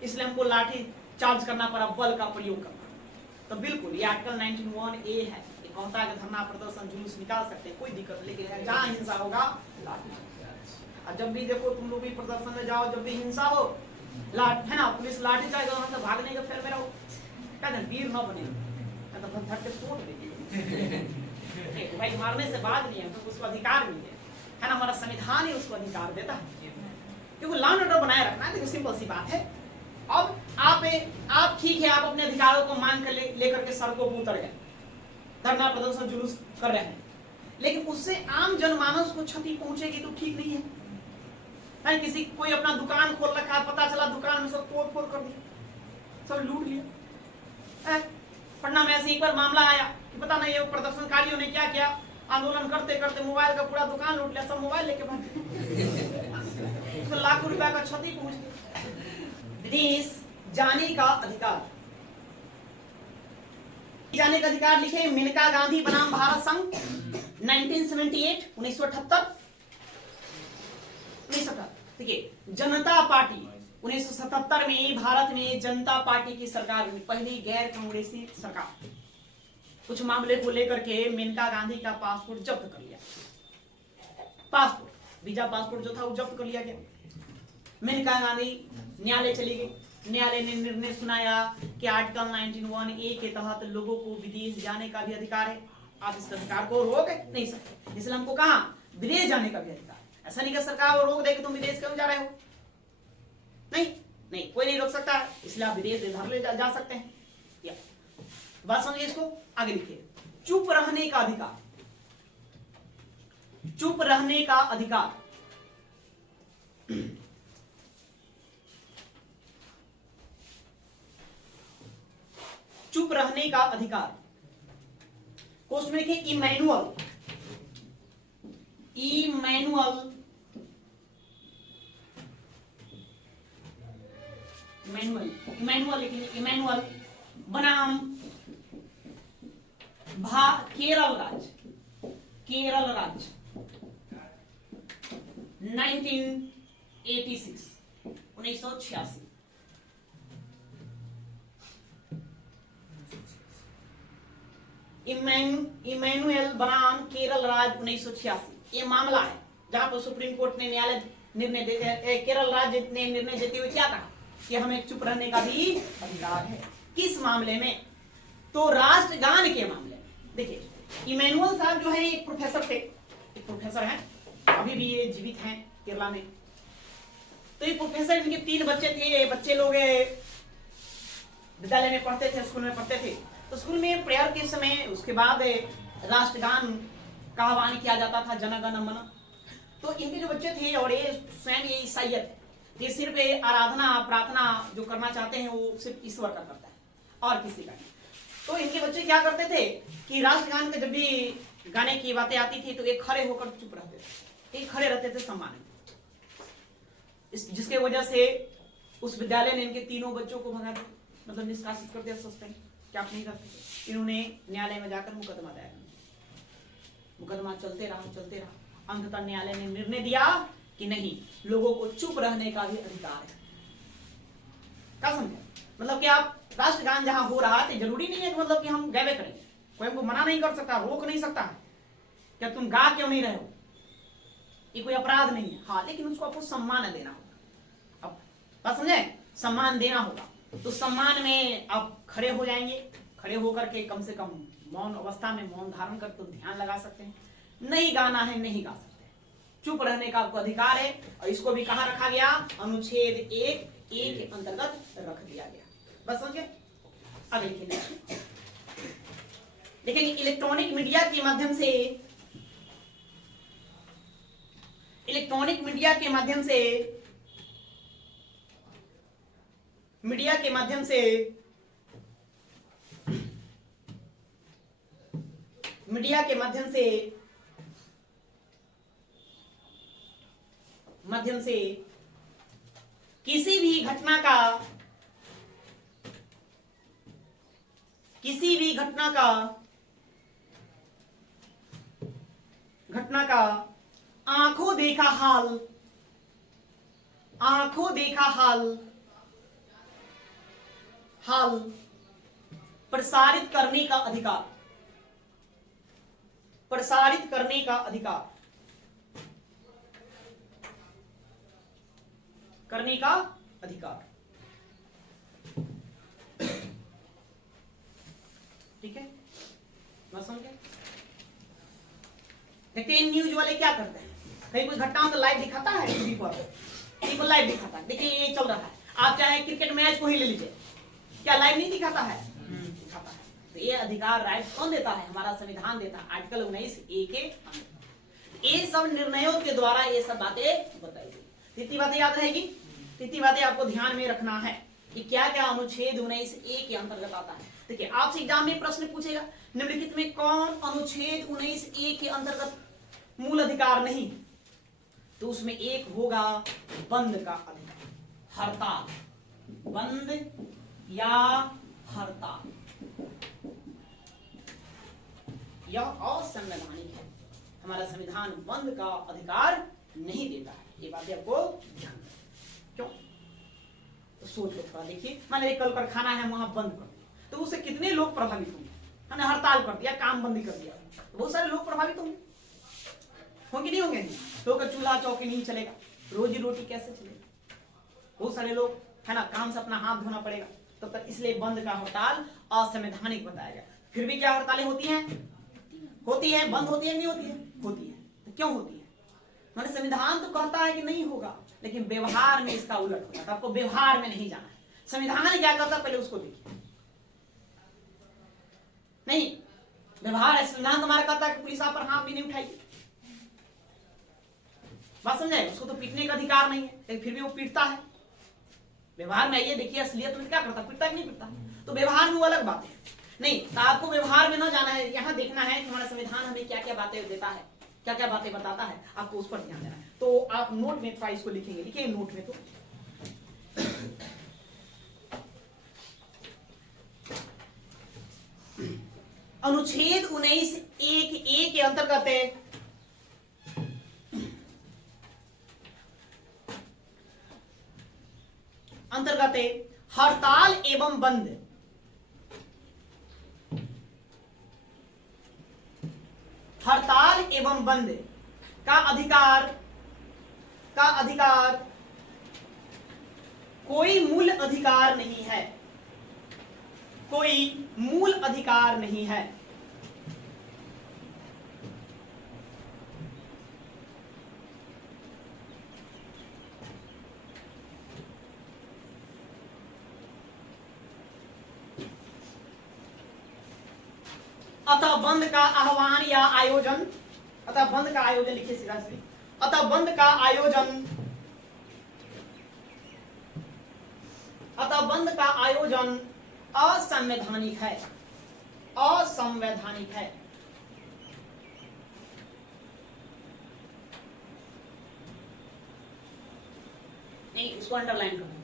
इसलिए हमको लाठी चार्ज करना पड़ा, बल का प्रयोग करना। तो बिल्कुल ये आर्टिकल 19(1)(a) है, ये कहता है कि धरना प्रदर्शन जुलूस निकाल सकते हैं, कोई दिक्कत नहीं, लेकिन जहां हिंसा होगा लाठी चार्ज। और जब भी देखो तुम लोग भी प्रदर्शन में जाओ, जब भी हिंसा हो, है ना, पुलिस लाठी चार्ज, वहां से भागने के फेर में रहो, कहते वीर न बने, तो धड़ के तोड़ देंगे। भाई मारने से बात नहीं है, तो उसको अधिकार भी है ना, हमारा संविधान ही उसको अधिकार देता है, क्योंकि लॉ एंड ऑर्डर बनाए रखना है। देखो सिंपल सी बात है। अब आप ठीक है, आप अपने अधिकारों को मांग कर लेकर के सड़कों पर उतर गए, धरना प्रदर्शन जुलूस कर रहे हैं, लेकिन उससे आम जनमानस को क्षति पहुंचेगी तो ठीक नहीं है। नहीं, किसी कोई अपना दुकान खोल रखा है, पता चला दुकान में सब तोड़ फोड़ कर दिया, सब लूट लिया। पटना में ऐसे एक बार मामला आया कि पता नहीं वो प्रदर्शनकारियों ने क्या किया, आंदोलन करते करते मोबाइल का पूरा दुकान लूट लिया, सब मोबाइल लेके भाग गए, तो लाखों रुपया का क्षति पहुंच गई। विदेश जाने का अधिकार, जाने का अधिकार लिखे मेनका गांधी बनाम भारत संघ 1978 1978। देखिए, जनता पार्टी 1977 में भारत में जनता पार्टी की सरकार बनी, पहली गैर कांग्रेसी सरकार। कुछ मामले को लेकर के मेनका गांधी का पासपोर्ट जब्त कर लिया, पासपोर्ट वीजा पासपोर्ट जो था वो जब्त कर लिया गया। मेनका गांधी न्यायालय चली गई, न्यायालय ने निर्णय सुनाया कि आर्टिकल 19(1)(a) के तहत लोगों को विदेश जाने का भी अधिकार है, आप इस अधिकार को रोक नहीं सकते। इसलिए हमको कहा विदेश जाने का भी अधिकार। ऐसा नहीं कि सरकार वो रोक दे कि तुम विदेश क्यों जा रहे हो, नहीं, कोई नहीं रोक सकता, इसलिए आप विदेश ले जा सकते हैं। या बात समझिए, इसको आगे लिखिए। चुप रहने का अधिकार, चुप रहने का अधिकार। चुप रहने का अधिकार। क्वेश्चन में लिखिए इमैनुअल इमैनुअल बनाम केरल राज्य 1986। इमैनुअल बनाम केरल राज्य 1986। ये मामला है जहां पर सुप्रीम कोर्ट ने केरल राज्य ने निर्णय देते हुए क्या कहा कि हमें चुप रहने का भी अधिकार है। किस मामले में? तो राष्ट्रगान के मामले में। देखिए, इमैनुअल साहब जो है एक प्रोफेसर थे, एक प्रोफेसर हैं, अभी भी ये जीवित हैं केरला में। तो ये प्रोफेसर, इनके 3 बच्चे थे, बच्चे लोग विद्यालय में पढ़ते थे, स्कूल में पढ़ते थे। तो स्कूल में प्रेयर के समय उसके बाद राष्ट्रगान का आह्वान किया जाता था, जन गण मन। तो इनके जो बच्चे थे, और ये स्वयं ये ईसाइयत है, ये सिर्फ आराधना प्रार्थना जो करना चाहते हैं वो सिर्फ ईश्वर का करता है और किसी का नहीं। तो इनके बच्चे क्या करते थे कि राष्ट्रगान के जब भी गाने की बातें आती थी तो एक खड़े होकर चुप रहते थे, एक खड़े रहते थे सम्मानित। जिसके वजह से उस विद्यालय ने इनके तीनों बच्चों को भगा दिया। मतलब निष्कासित कर दिया, सस्पेंड, क्या आप नहीं कर सकते। इन्होंने न्यायालय में जाकर मुकदमा दायर किया, मुकदमा चलते रहा, अंततः न्यायालय ने निर्णय दिया कि नहीं, लोगों को चुप रहने का भी अधिकार है। क्या समझे? मतलब कि आप राष्ट्रगान जहां हो रहा है, जरूरी नहीं है कि मतलब कि हम गावे करें, कोई हमको मना नहीं कर सकता, रोक नहीं सकता है, क्या तुम गा क्यों नहीं रहे हो, ये कोई अपराध नहीं है। हाँ, लेकिन उसको आपको सम्मान देना होगा। अब बात समझे, सम्मान देना होगा। तो सम्मान में आप खड़े हो जाएंगे, खड़े होकर के कम से कम मौन अवस्था में मौन धारण कर तो ध्यान लगा सकते हैं। नहीं गाना है, नहीं गा सकते, चुप रहने का आपको अधिकार है। और इसको भी कहां रखा गया, अनुच्छेद 1A के अंतर्गत रख दिया गया। बस समझे। अब देखेंगे इलेक्ट्रॉनिक मीडिया के माध्यम से, इलेक्ट्रॉनिक मीडिया के माध्यम से, मीडिया के माध्यम से, मीडिया के माध्यम से, किसी भी घटना का, किसी भी घटना का आंखों देखा हाल, आंखों देखा हाल प्रसारित करने का अधिकार, प्रसारित करने का अधिकार, करने का अधिकार। ठीक है, मैं समझ गया। देखते हैं न्यूज वाले क्या करते हैं, कहीं कोई घटना तो लाइव दिखाता है टीवी पर, टीवी पर लाइव दिखाता है। देखिए ये चल रहा है, आप चाहे क्रिकेट मैच को ही ले लीजिए, क्या लाइव नहीं दिखाता है? दिखाता है। तो ये अधिकार राइट कौन देता है? हमारा संविधान देता है, आर्टिकल 19A के अंदर। ये सब निर्णयों के द्वारा ये सब बातें बताई गई। इतनी बातें याद रहेगी, इतनी बातें आपको ध्यान में रखना है कि क्या क्या अनुच्छेद 19A के अंतर्गत आता है। देखिए आपसे एग्जाम में प्रश्न पूछेगा, निम्नलिखित में कौन अनुच्छेद 19A के अंतर्गत मूल अधिकार नहीं, तो उसमें एक होगा बंद का अधिकार, हड़ताल, बंद या हड़ताल। यह असंवैधानिक है, हमारा संविधान बंद का अधिकार नहीं देता है। ये बातें आपको ध्यान रखना। क्यों? तो सोच लो थोड़ा, देखिए मान लीजिए कल कारखाना है, वहां बंद कर दिया, तो उससे कितने लोग प्रभावित होंगे? हमने हड़ताल कर दिया, काम बंदी कर दिया, तो बहुत सारे लोग प्रभावित होंगे नहीं होंगे? लोग का चूल्हा चौकी नहीं चलेगा, रोजी रोटी कैसे चलेगा? बहुत सारे लोग है ना, काम से अपना हाथ धोना पड़ेगा तब तक। इसलिए बंद का हड़ताल असंवैधानिक बताया गया। फिर भी क्या हड़तालें होती हैं? होती है। बंद होती है नहीं होती है? होती है। तो क्यों होती है? मैंने संविधान तो कहता है कि नहीं होगा, लेकिन व्यवहार में इसका उलट होता है। तो आपको व्यवहार में नहीं जाना है, संविधान क्या कहता है पहले उसको देखिए। नहीं, व्यवहार है, संविधान तुम्हारा कहता है कि पुलिस आप पर हाथ भी नहीं उठाएगी, बात समझे? उसको तो पीटने का अधिकार नहीं है, लेकिन फिर भी वो पीटता है। व्यवहार में आइए देखिए, असलियत में क्या करता, पीटता कि नहीं पीटता? तो व्यवहार में वो अलग बात है। नहीं, तो आपको व्यवहार में ना जाना है, यहाँ देखना है कि हमारा संविधान हमें क्या क्या बातें देता है, क्या क्या बातें बताता है, आपको उस पर ध्यान देना है। तो आप नोट में थोड़ा इसको लिखेंगे, लिखिए नोट में। तो अनुच्छेद 19(1)(a) के अंतर्गत हड़ताल एवं बंद, हड़ताल एवं बंद का अधिकार कोई मूल अधिकार नहीं है, कोई मूल अधिकार नहीं है। अतः बंद का आह्वान या आयोजन, अतः बंद का आयोजन, लिखिए सीधा से, अतः बंद का आयोजन, अतः बंद का आयोजन असंवैधानिक है, असंवैधानिक है। नहीं, उसको अंडरलाइन कर दीजिए।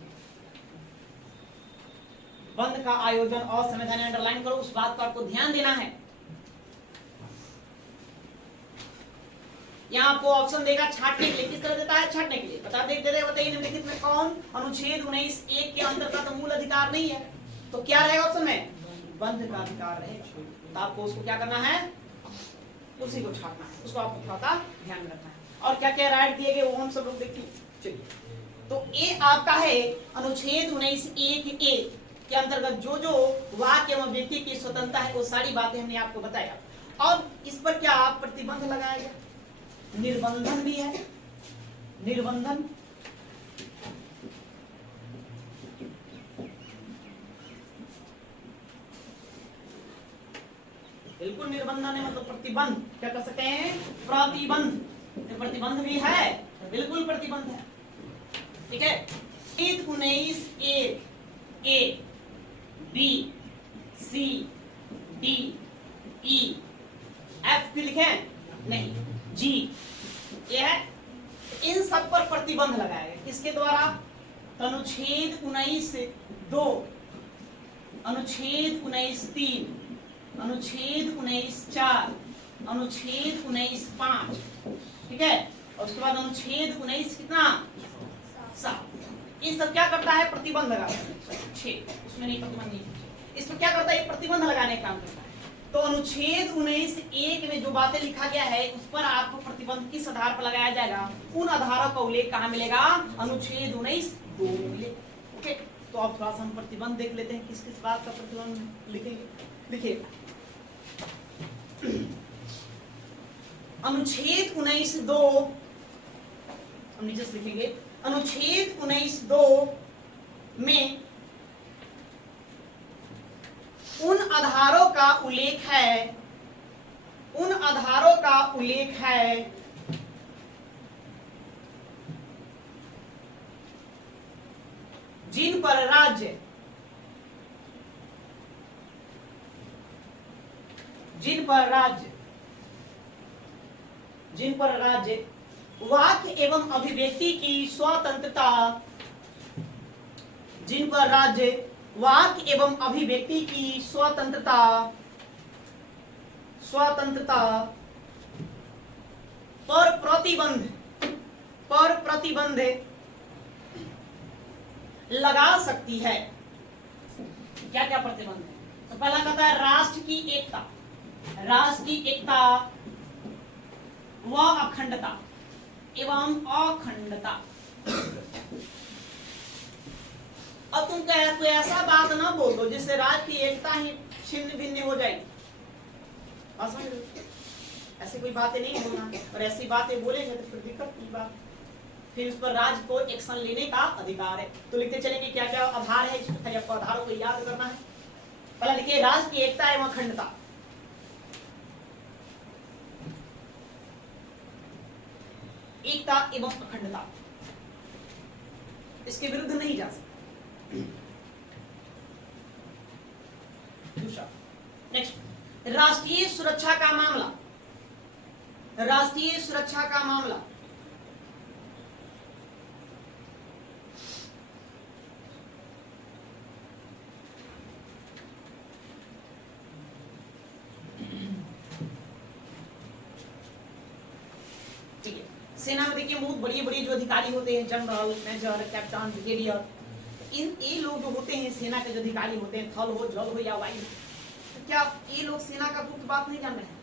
बंद का आयोजन और समय देना, अंडरलाइन करो, उस बात को आपको ध्यान देना है। यहाँ आपको ऑप्शन देगा छांटने के लिए, किस तरह देता है? छांटने के लिए। बता दे बताइए निम्नलिखित में कौन अनुच्छेद 19(1) के अंतर्गत मूल अधिकार नहीं है? तो क्या रहेगा ऑप्शन में? बंध का अधिकार रहेगा। तो आपको उसको क्या करना है? उसी को छांटना है, उसको आपको थोड़ा सा ध्यान में रखना है। और क्या क्या राइट दिए गए वो हम सब लोग देखिए। चलिए, तो ये आपका है अनुच्छेद 19(1)(a) के अंतर्गत जो जो वाक्य एवं व्यक्ति की स्वतंत्रता है वो सारी बातें हमने आपको बताया। और इस पर क्या प्रतिबंध लगाया गया? निर्बंधन भी है, निर्बंधन। बिल्कुल निर्बंधन है, मतलब प्रतिबंध, क्या कर सकते हैं? प्रतिबंध। प्रतिबंध भी है, बिल्कुल प्रतिबंध है। ठीक है, 19(a) B C D E F भी लिखे नहीं, G ये है। इन सब पर प्रतिबंध लगाया गया, किसके द्वारा? अनुच्छेद 19(2), अनुच्छेद 19(3), अनुच्छेद 19(4), अनुच्छेद 19(5, ठीक है। और उसके बाद अनुच्छेद 19 कितना? 7। ये सब क्या करता है? प्रतिबंध लगाता है। 6 उसमें नहीं, प्रतिबंध नहीं। इसमें क्या करता है? प्रतिबंध लगाने का काम करता है। तो अनुच्छेद 19(1) में जो बातें लिखा गया है उस पर आपको प्रतिबंध किस आधार पर लगाया जाएगा? उन आधारों का उल्लेख कहाँ मिलेगा? अनुच्छेद 19(2) में मिलेगा। ओके, तो अब थोड़ा सा हम प्रतिबंध देख लेते हैं, किस किस बात का प्रतिबंध लिखेंगे। देखिए, अनुच्छेद 19(2) हम नीचे से लिखेंगे। अनुच्छेद 19(2) में उन आधारों का उल्लेख है, उन आधारों का उल्लेख है जिन पर राज्य, जिन पर राज्य, जिन पर राज्य वाक्य एवं अभिव्यक्ति की स्वतंत्रता, जिन पर राज्य वाक्य एवं अभिव्यक्ति की स्वतंत्रता, स्वतंत्रता पर प्रतिबंध, पर प्रतिबंध लगा सकती है। क्या क्या प्रतिबंध है? तो पहला कहता है राष्ट्र की एकता, राष्ट्र की एकता व अखंडता एवं अखंडता। अब तुम कह तो ऐसा बात ना बोल दो जिससे राज्य की एकता ही छिन्न भिन्न हो जाएगी। ऐसी कोई बातें नहीं बोलना, और ऐसी बातें बोलेंगे तो फिर दिक्कत की बात, फिर उस पर राज्य को एक्शन लेने का अधिकार है। तो लिखते चलेंगे क्या क्या आधार है, इसमें आपको आधारों को याद करना है। पहला लिखिए राष्ट्र की एकता एवं अखंडता। एकता एवं अखंडता, इसके विरुद्ध नहीं जा सकता। दूसरा, नेक्स्ट, राष्ट्रीय सुरक्षा का मामला, राष्ट्रीय सुरक्षा का मामला। ठीक है, सेना में देखिए बहुत बड़ी बड़ी जो अधिकारी होते हैं, जनरल, मेजर, कैप्टन, ब्रिगेडियर, इन ये लोग जो होते हैं सेना के जो अधिकारी होते हैं, थल हो, जल हो या वायु, तो क्या ये लोग सेना का गुप्त बात नहीं जान रहे हैं?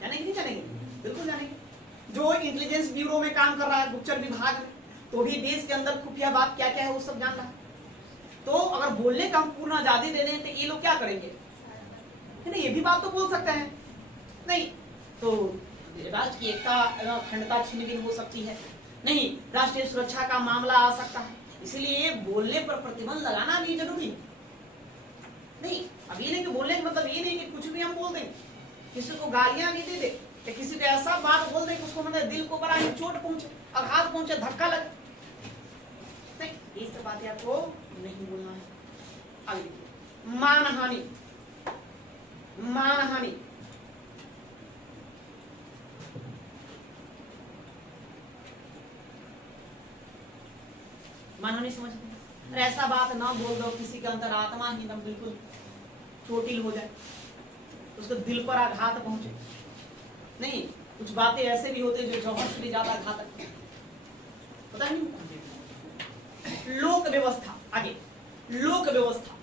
जानेंगे नहीं जानेंगे? बिल्कुल जानेंगे। जो इंटेलिजेंस ब्यूरो में काम कर रहा है, गुप्तचर विभाग में, तो भी देश के अंदर खुफिया बात क्या क्या है वो सब जान रहा है। तो अगर बोलने का हम पूर्ण आजादी दे दें तो ये लोग क्या करेंगे? नहीं, ये भी बात तो बोल सकते हैं, नहीं तो राज्य की एकता अखंडता छिन्न भिन्न हो सकती है, नहीं राष्ट्रीय सुरक्षा का मामला आ सकता है। इसलिए बोलने पर प्रतिबंध लगाना भी जरूरी है। नहीं, अब ये नहीं कि बोलने का मतलब ये नहीं कि कुछ भी हम बोल दें, किसी को गालियां भी दे दे, या किसी को ऐसा बात बोल दे कि उसको मतलब दिल को बड़ा ही चोट पहुंचे, आघात पहुंचे, धक्का लगे, नहीं, ये सब बातें आपको नहीं बोलना है। आगे देखिए, मानहानि, मानहानि, मानहानि समझते हैं? और ऐसा बात ना बोल दो किसी के अंतरात्मा ही एकदम बिल्कुल चोटिल हो जाए, उसको दिल पर आघात पहुंचे। नहीं, कुछ बातें ऐसे भी होते जो जौहर से भी ज्यादा घातक, पता नहीं। लोक व्यवस्था, आगे लोक व्यवस्था,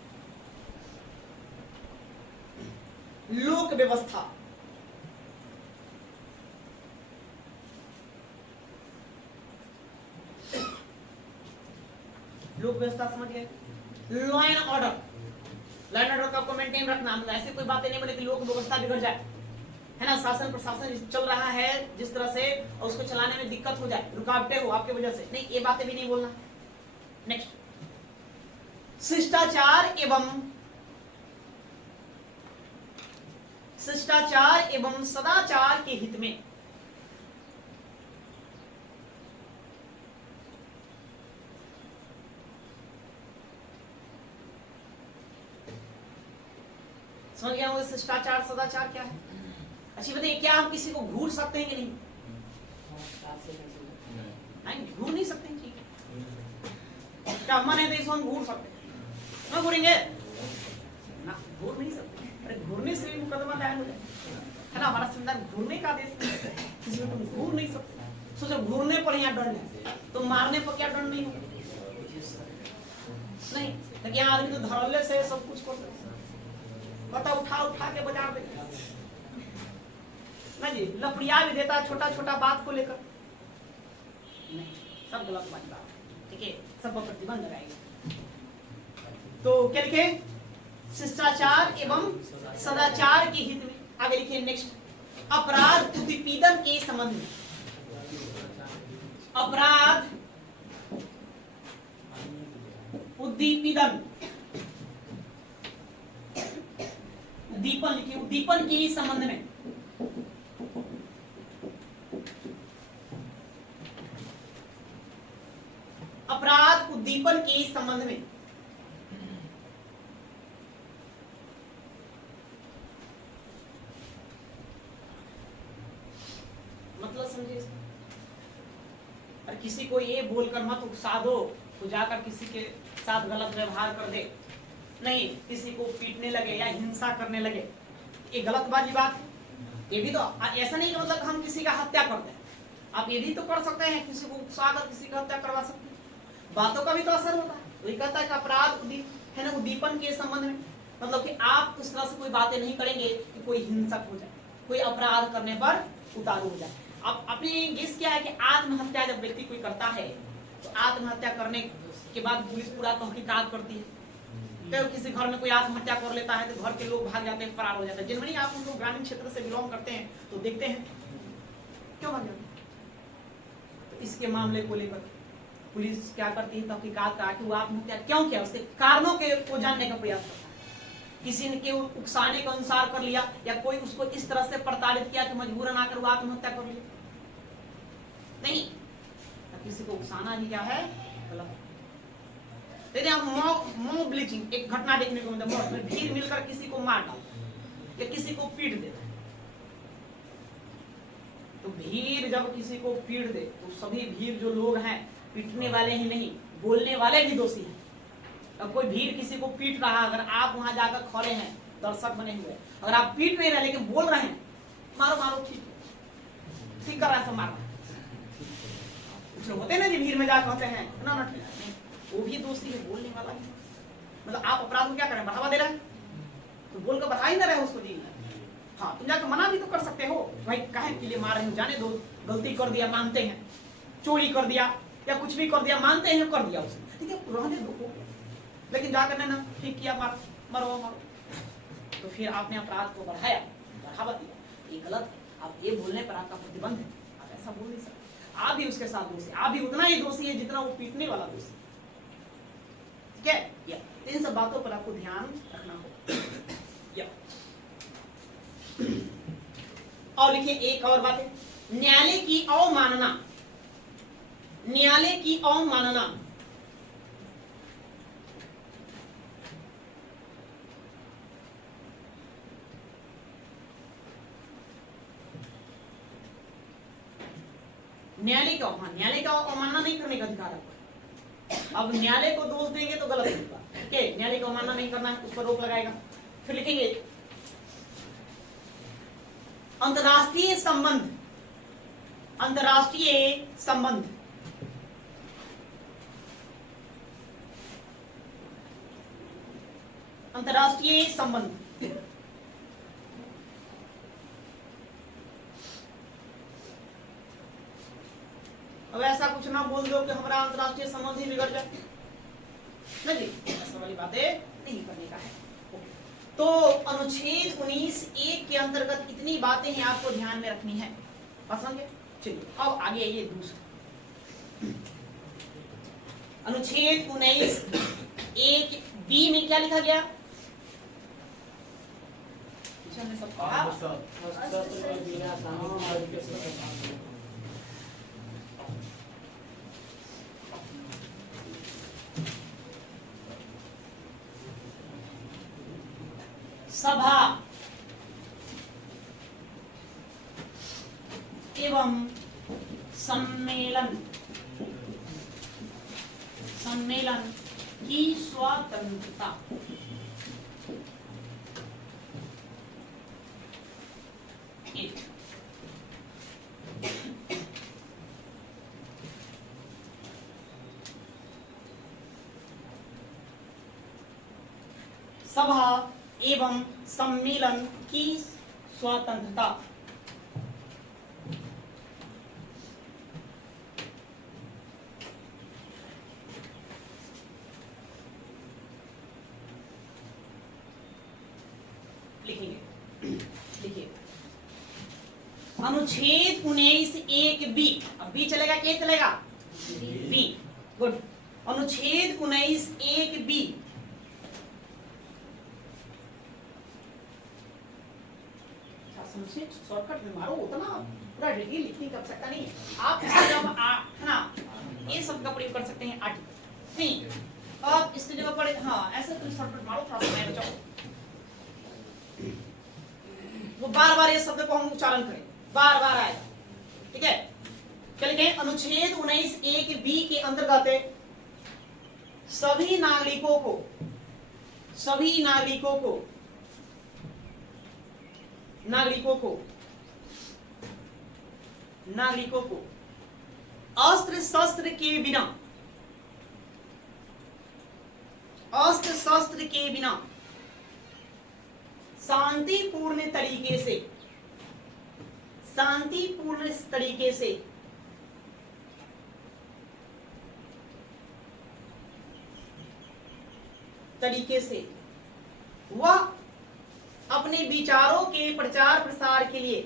लोक व्यवस्था लोक व्यवस्था समझ गए। Law and order, law and order को मेंटेन रखना, ऐसे कोई बातें नहीं बोले कि लोक व्यवस्था बिगड़ जाए, है ना। शासन प्रशासन चल रहा है जिस तरह से, और उसको चलाने में दिक्कत हो जाए, रुकावटें हो आपके वजह से, नहीं, ये बातें भी नहीं बोलना। नेक्स्ट, शिष्टाचार एवं सदाचार के हित में समझ गया वो शिष्टाचार सदाचार क्या है? अच्छी बताइए, क्या हम किसी को घूर सकते हैं कि नहीं? नहीं, घूर नहीं सकते, ठीक है। क्या मन है तो इसको हम घूर सकते हैं? ना घूरेंगे ना, घूर नहीं सकते। अरे घूरने से भी मुकदमा दायर हो जाए, है ना। हमारा संविधान घूरने का देश है, किसी को तुम घूर नहीं सकते। सोचो घूरने पर यहाँ दंड है, तो मारने पर क्या दंड नहीं होगा? नहीं, लेकिन यहाँ आदमी तो धड़ल्ले से सब कुछ कर सकते, पता उठा उठा के बाजार दे ना जी, लपड़िया भी देता छोटा छोटा बात को लेकर। नहीं, सब गलत बात, ठीक है, सब पर प्रतिबंध लगाएगा। तो क्या लिखे? शिष्टाचार एवं सदाचार के हित में। आगे लिखिए नेक्स्ट, अपराध उत्पीड़न के संबंध में। अपराध उद्दीपन, उद्दीपन लिखिए, उद्दीपन के संबंध में। अपराध उद्दीपन के संबंध में मतलब समझिए इसका। और किसी को ये बोलकर मत उकसा दो तो जाकर किसी के साथ गलत व्यवहार कर दे, नहीं, किसी को पीटने लगे या हिंसा करने लगे, ये गलत वाली बात है। ये भी तो ऐसा नहीं कि मतलब हम किसी का हत्या कर दें, आप ये भी तो कर सकते हैं, किसी को उकसाकर किसी का हत्या करवा सकते हैं। बातों का भी तो असर होता है। तो ये कहता है कि अपराध है ना, उद्दीपन के संबंध में, मतलब कि आप उस तरह से कोई बातें नहीं करेंगे कि कोई हिंसक हो जाए, कोई अपराध करने पर उतारू हो जाए। अब अपनी गेस क्या है कि आत्महत्या जब व्यक्ति कोई करता है तो आत्महत्या करने के बाद पुलिस पूरा तहकीकात करती है। तो किसी घर में कोई आत्महत्या कर लेता है तो घर के लोग भाग जाते हैं, फरार हो जाते हैं। जनरली आप हम लोग ग्रामीण क्षेत्र से बिलोंग करते हैं तो देखते हैं क्यों भाग जाते हैं। तो इसके मामले को लेकर पुलिस क्या करती है, तहकीकात करा कि वो आत्महत्या क्यों किया, उसके कारणों को जानने का प्रयास करता है। किसी ने के उकसाने के अनुसार कर लिया, या कोई उसको इस तरह से प्रताड़ित किया कि मजबूरन आकर वो आत्महत्या कर लिया, नहीं। तो किसी को उकसाना भी क्या है, गलत। मॉब ब्लीचिंग एक घटना देखने को मिलता है, भीड़ मिलकर किसी को मार डालता या किसी को पीट देता है। तो भीड़ जब किसी को पीट दे तो सभी भीड़ जो लोग हैं, पीटने वाले ही नहीं, बोलने वाले भी दोषी हैं। अब कोई भीड़ किसी को पीट रहा, अगर आप वहां जाकर खड़े हैं, दर्शक बने हुए, अगर आप पीट नहीं रहे लेकिन बोल रहे हैं, मारो मारो, ठीक कर रहा है, सब मारो। कुछ लोग होते हैं ना जी, भीड़ में जाकर कहते हैं ना ना ठीक नहीं, वो भी दोषी है, बोलने वाला भी। मतलब आप अपराध को क्या करें, बढ़ावा दे रहे हैं, तो बोलकर बढ़ा ही ना रहे उसको जी। हाँ, तुम जाकर मना भी तो कर सकते हो, भाई काहे के लिए मार रहे हो, जाने दो, गलती कर दिया मानते हैं, चोरी कर दिया या कुछ भी कर दिया मानते हैं, कर दिया उसने, ठीक है, रहने दो। लेकिन जाकर ना ठीक किया, मारो मारो, तो फिर आपने अपराध को बढ़ाया, बढ़ावा दिया, ये गलत है। आप ये बोलने पर आपका प्रतिबंध है, आप ऐसा बोल नहीं सकते। आप भी उसके साथ दोषी, आप भी उतना ही दोषी है जितना वो पीटने वाला दोषी, ठीक है। या इन सब बातों पर आपको ध्यान रखना होगा। और लिखिए एक और बात है, न्यायालय की अवमानना, न्यायालय की अवमानना न्यायालय का अवमानना नहीं करने का अधिकार है। अब न्यायालय को दोष देंगे तो गलत होगा, ठीक है, न्यायालय को मानना नहीं करना है, उस पर रोक लगाएगा। फिर लिखेंगे अंतरराष्ट्रीय संबंध, अंतरराष्ट्रीय संबंध, अंतरराष्ट्रीय संबंध। अब ऐसा कुछ ना बोल दो कि हमारा अंतरराष्ट्रीय संबंध ही बिगड़ जाए, नहीं, ऐसा वाली बातें नहीं करने का है। तो अनुच्छेद 19(1) के अंतर्गत इतनी बातें ही आपको ध्यान में रखनी है, पसंद है। चलिए अब आगे ये दूसरा अनुच्छेद 19(1) बी में क्या लिखा गया? हमने सब पढ़ा। सभा एवं सम्मेलन, सम्मेलन की स्वतंत्रता। सभा एवं सम्मेलन की स्वतंत्रता। लिखेंगे, लिखिए अनुच्छेद 19(1) बी, अब बी चलेगा क्या चलेगा? B, good. अनुच्छेद 19(1) बी शॉर्टकट में मारो, उतना पूरा डिटेल लिखने की आवश्यकता नहीं है। आप इसकी जगह है ना ये शब्द का प्रयोग कर सकते हैं आर्टिकल, नहीं आप इसकी जगह पर हाँ ऐसे तुम शॉर्टकट मारो, थोड़ा समय बचाओ, वो बार बार ये शब्द को हम उच्चारण करें, बार बार आएगा, ठीक है। चलिए अनुच्छेद 19(1) बी के अंतर्गत सभी नागरिकों को, सभी नागरिकों को, नागरिकों को, नागरिकों को अस्त्र शस्त्र के बिना, अस्त्र शस्त्र के बिना शांतिपूर्ण तरीके से, शांतिपूर्ण तरीके से वह अपने विचारों के प्रचार प्रसार के लिए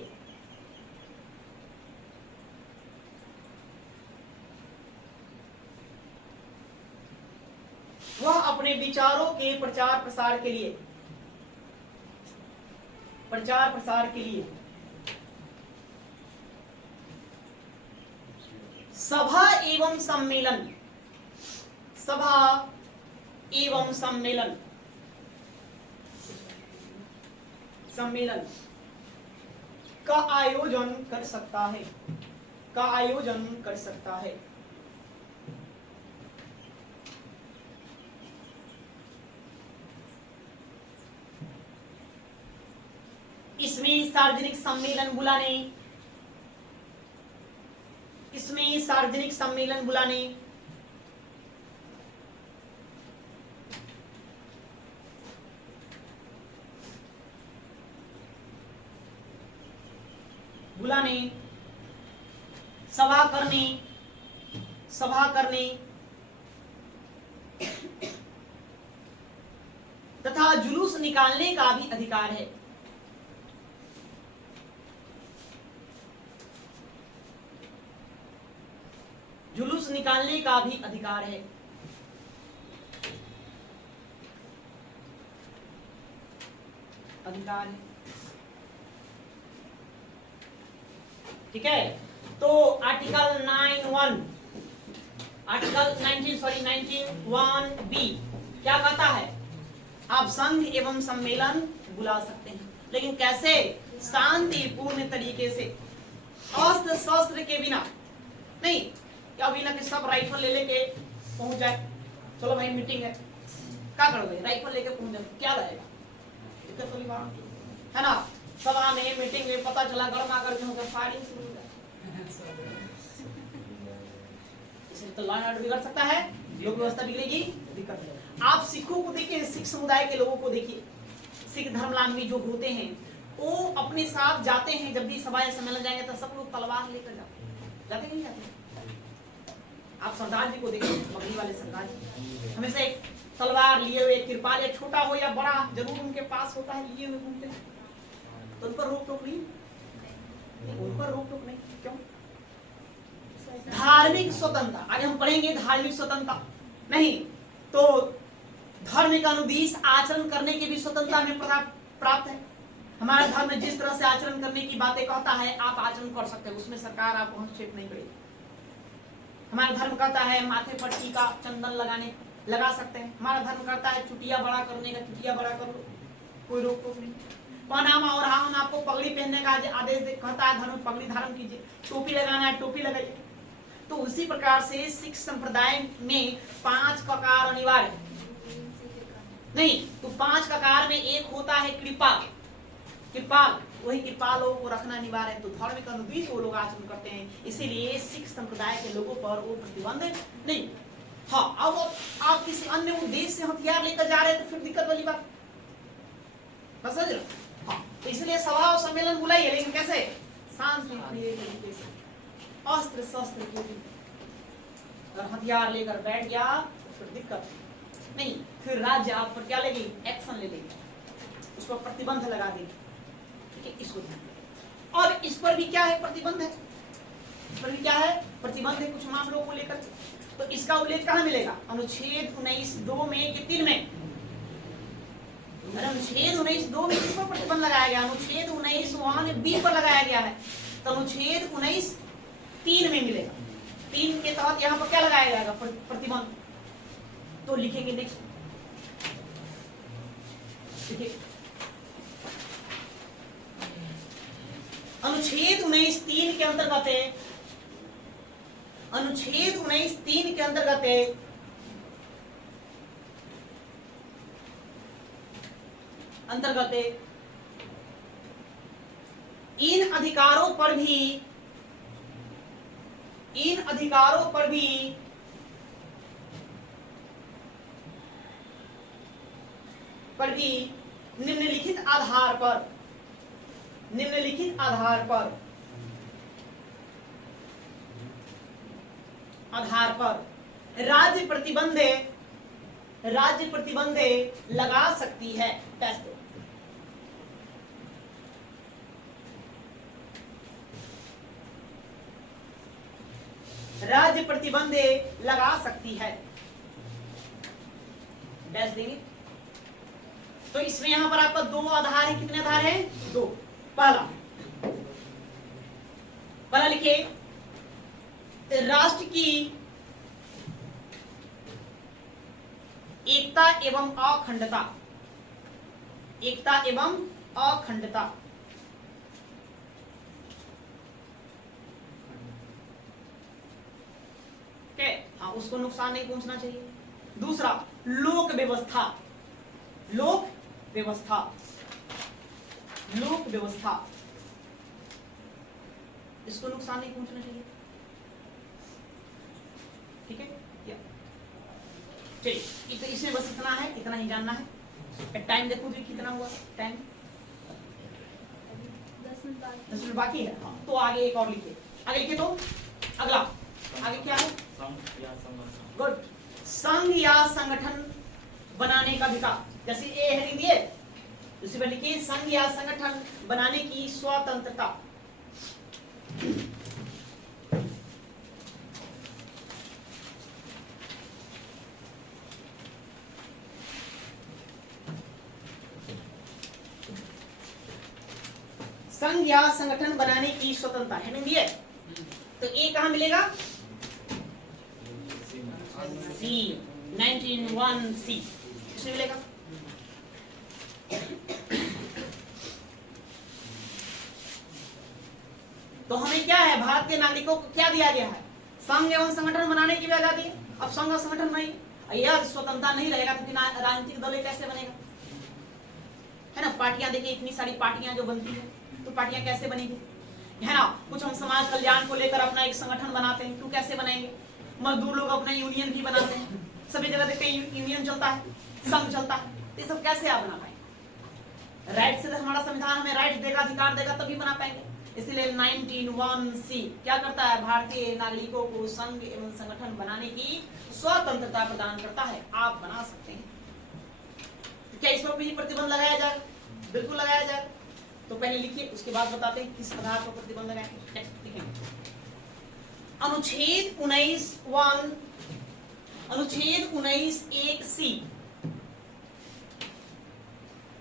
वह अपने विचारों के प्रचार प्रसार के लिए, प्रचार प्रसार के लिए सभा एवं सम्मेलन, सभा एवं सम्मेलन, सम्मेलन का आयोजन कर सकता है, का आयोजन कर सकता है। इसमें सार्वजनिक सम्मेलन बुलाने, इसमें सार्वजनिक सम्मेलन बुलाने, बुलाने, सभा करने, सभा करने तथा जुलूस निकालने का भी अधिकार है। जुलूस निकालने का भी अधिकार है। अधिकार है, ठीक है। तो आर्टिकल 9(1), आर्टिकल 19(1)(b) क्या कहता है? आप संघ एवं सम्मेलन बुला सकते हैं, लेकिन कैसे? शांतिपूर्ण तरीके से, अस्त्र शस्त्र के बिना नहीं, क्या बिना कि सब राइफल ले लेके पहुंच जाए, चलो भाई मीटिंग है, क्या करोगे, राइफल लेके पहुंच जाओ, क्या रहेगा, दिक्कत वाली बात है ना। सभा में मीटिंग में पता चला गर्मा गर्मी होकर फायरिंग शुरू हो जाए, इसलिए तो लॉ एंड ऑर्डर बिगड़ सकता है, लोक व्यवस्था बिगड़ेगी, दिक्कत है। आप सिखों को देखिए, सिख समुदाय के लोगों को देखिए, सिख धर्मावलंबी जो होते हैं वो अपने साथ जाते हैं, जब भी सभा या सम्मेलन जाएंगे तो सब लोग तलवार लेकर जाते नहीं जाते। आप सरदार जी को देखिए, बगली वाले सरदार जी हमेशा एक तलवार लिए हुए, कृपाल या छोटा हो या बड़ा जरूर उनके पास होता है, लिए हुए घूमते हैं, तो उन पर रोक टोक नहीं, उन पर रोक टोक नहीं, क्यों? धार्मिक स्वतंत्रता, आगे हम पढ़ेंगे धार्मिक स्वतंत्रता नहीं तो धार्मिक अनुदेश आचरण करने की भी स्वतंत्रता हमें प्राप्त है। हमारा धर्म जिस तरह से आचरण करने की बातें कहता है आप आचरण कर सकते हैं, उसमें सरकार आपको हस्तक्षेप नहीं करेगी। हमारा धर्म कहता है माथे पर टीका चंदन लगा सकते हैं, हमारा धर्म कहता है चुटिया बड़ा करने का, चुटिया बड़ा कर लो, कोई रोक टोक नहीं। पनामा और हम आपको पगड़ी पहनने का आदेश कहता है, धर्म पगड़ी धारण कीजिए, टोपी लगाना है टोपी लगाइए। तो उसी प्रकार से सिख संप्रदाय में 5 ककार अनिवार्य है नहीं, तो 5 ककार में एक होता है कृपाल, वही कृपालों को रखना अनिवार्य है। तो धार्मिक अनुदेश वो लोग आचरण करते हैं, इसीलिए सिख संप्रदाय के लोगों पर वो प्रतिबंध नहीं। हाँ, अब आप किसी अन्य उद्देश्य से हथियार लेकर जा रहे हैं तो फिर दिक्कत वाली बात, बस समझ लो। हाँ, तो इसलिए सभा और सम्मेलन बुलाइए, लेकिन कैसे, शांति तरीके से, अस्त्र शस्त्र के अगर हथियार लेकर बैठ गया तो फिर दिक्कत नहीं, फिर राज्य आप पर क्या लेगी, एक्शन ले लेगी, उस पर प्रतिबंध लगा देगी, ठीक है, इसको ध्यान रखिए। और इस पर भी क्या है, प्रतिबंध है, इस पर भी क्या है, प्रतिबंध है कुछ मामलों को लेकर। तो इसका उल्लेख कहाँ मिलेगा, अनुच्छेद 19(2) में कि 3 में? अनुच्छेद 19(2) में किस पर प्रतिबंध लगाया गया, अनुच्छेद 19(1)(b) पर लगाया गया है, तो अनुच्छेद 19(3) में मिलेगा। 3 के तहत यहाँ पर क्या लगाया जाएगा, प्रतिबंध, तो लिखेंगे नेक्स्ट, देखिए अनुच्छेद 19(3) के अंतर्गत है, अनुच्छेद 19(3) के अंतर्गत है इन अधिकारों पर भी निम्नलिखित आधार पर राज्य प्रतिबंध लगा सकती है। टेस्ट दो, राज्य प्रतिबंध लगा सकती है, डैश देंगे। तो इसमें यहां पर आपका 2 आधार है, कितने आधार है, 2। पहला लिखिए, राष्ट्र की एकता एवं अखंडता, हाँ, उसको नुकसान नहीं पहुंचना चाहिए। दूसरा, लोक व्यवस्था, इसको नुकसान नहीं पहुंचना चाहिए, ठीक है। चलिए, तो इसमें बस इतना है, इतना ही जानना है। टाइम देखो जी कितना हुआ, टाइम 10 मिनट बाकी है। हाँ, तो आगे एक और लिखिए, आगे लिखिए। तो अगला आगे क्या है, गुड, संघ या संगठन बनाने का अधिकार। जैसे ए हेडिंग दिए, उसी पर लिखिए संघ या संगठन बनाने की स्वतंत्रता। संघ या संगठन बनाने की स्वतंत्रता हेडिंग दिए, तो ए कहां मिलेगा, सी 19(1)(c) इसमें मिलेगा। तो हमें क्या है, भारत के नागरिकों को क्या दिया गया है, संघ एवं संगठन बनाने की भी आजादी है। अब संघ और संगठन नहीं, यह स्वतंत्रता नहीं रहेगा तो फिर राजनीतिक दल ये कैसे बनेगा? है ना, पार्टियां देखिए, इतनी सारी पार्टियां जो बनती है, तो पार्टियां कैसे बनेगी? है ना, कुछ हम समाज कल्याण को लेकर अपना एक संगठन बनाते हैं, क्यों कैसे बनाएंगे? मजदूर लोग अपना यूनियन भी बनाते हैं, सभी जगह देखते हैं यूनियन चलता है, संघ चलता है, ये सब कैसे आप बना पाएंगे? राइट से हमारा संविधान हमें राइट देगा, अधिकार देगा, तभी बना पाएंगे। इसीलिए 19(1)(c क्या करता है? भारतीय नागरिकों को संघ एवं संगठन बनाने की स्वतंत्रता प्रदान करता है। आप बना सकते हैं। तो क्या इस पर भी प्रतिबंध लगाया जाए? बिल्कुल लगाया जाए। तो पहले लिखिए, उसके बाद बताते हैं किस आधार पर प्रतिबंध लगाएंगे। टेक्स्ट लिखेंगे। अनुच्छेद 19(1) अनुच्छेद 19(1)(c)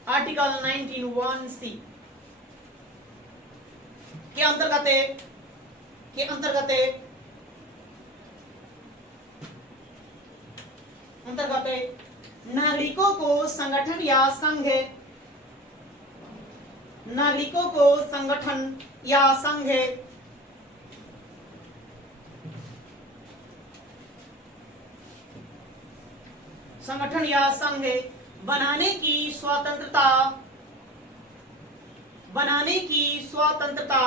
आर्टिकल 19(1)(c) के अंतर्गत नागरिकों को संगठन या संघ बनाने की स्वतंत्रता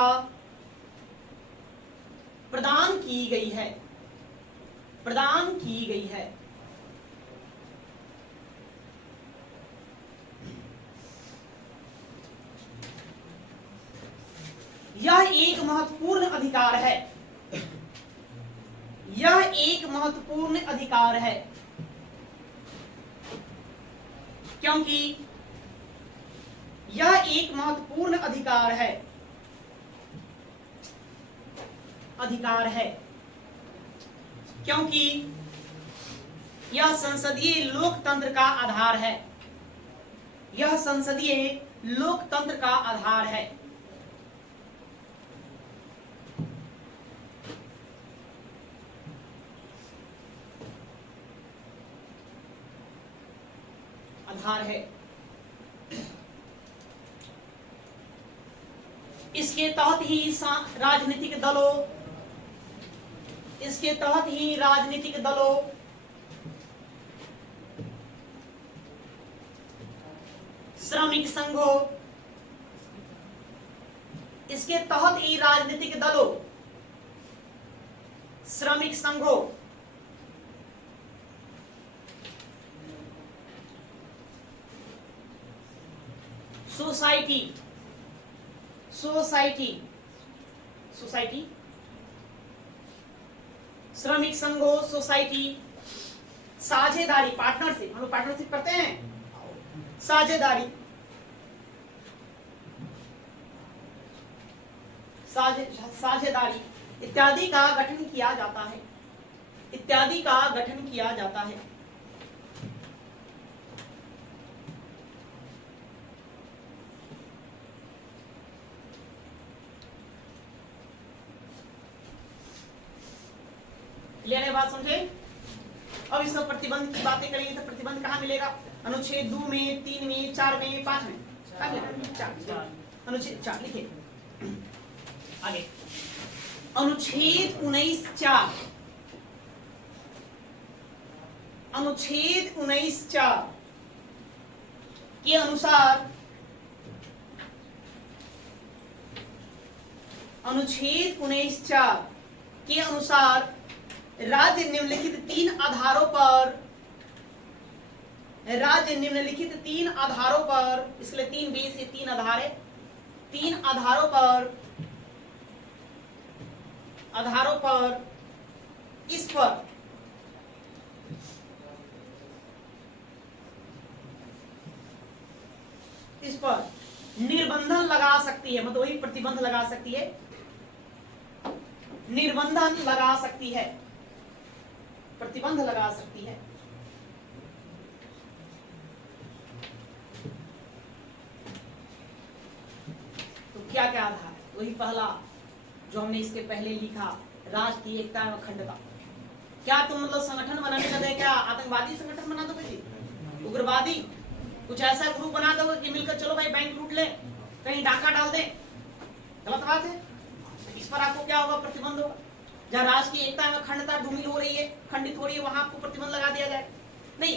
प्रदान की गई है। यह एक महत्वपूर्ण अधिकार है क्योंकि यह एक महत्वपूर्ण अधिकार है क्योंकि यह संसदीय लोकतंत्र का आधार है। इसके तहत ही राजनीतिक दलों श्रमिक संघों सोसाइटी साझेदारी, पार्टनरशिप, हम लोग पार्टनरशिप करते हैं, साझेदारी इत्यादि का गठन किया जाता है। क्लियर है बात? समझे? अब इस प्रतिबंध की बातें करेंगे तो प्रतिबंध कहाँ मिलेगा? अनुच्छेद 2 में, 3 में, 4 में, 5 में। अनुच्छेद 4 लिखिए आगे। अनुच्छेद 19(4) के अनुसार राज्य निम्नलिखित तीन आधारों पर, इसलिए 3 बेस से 3 आधार है, 3 आधारों पर इस पर निर्बंधन लगा सकती है, मतलब वही प्रतिबंध लगा सकती है, निर्बंधन लगा सकती है, प्रतिबंध लगा सकती है। तो क्या क्या आधार? वही पहला जो हमने इसके पहले लिखा, राष्ट्र की एकता एवं अखंडता। क्या तुम मतलब संगठन बनाने का दे, क्या आतंकवादी संगठन बना दोगे जी? उग्रवादी कुछ ऐसा ग्रुप बना दोगे कि मिलकर चलो भाई बैंक लूट ले, कहीं डाका डाल दे? गलत बात है। इस पर आपको क्या होगा? प्रतिबंध होगा। जहाँ राष्ट्र की एकता एवं अखंडता ढूंढी हो रही है, खंडित हो रही है, वहां आपको प्रतिबंध लगा दिया जाए। नहीं,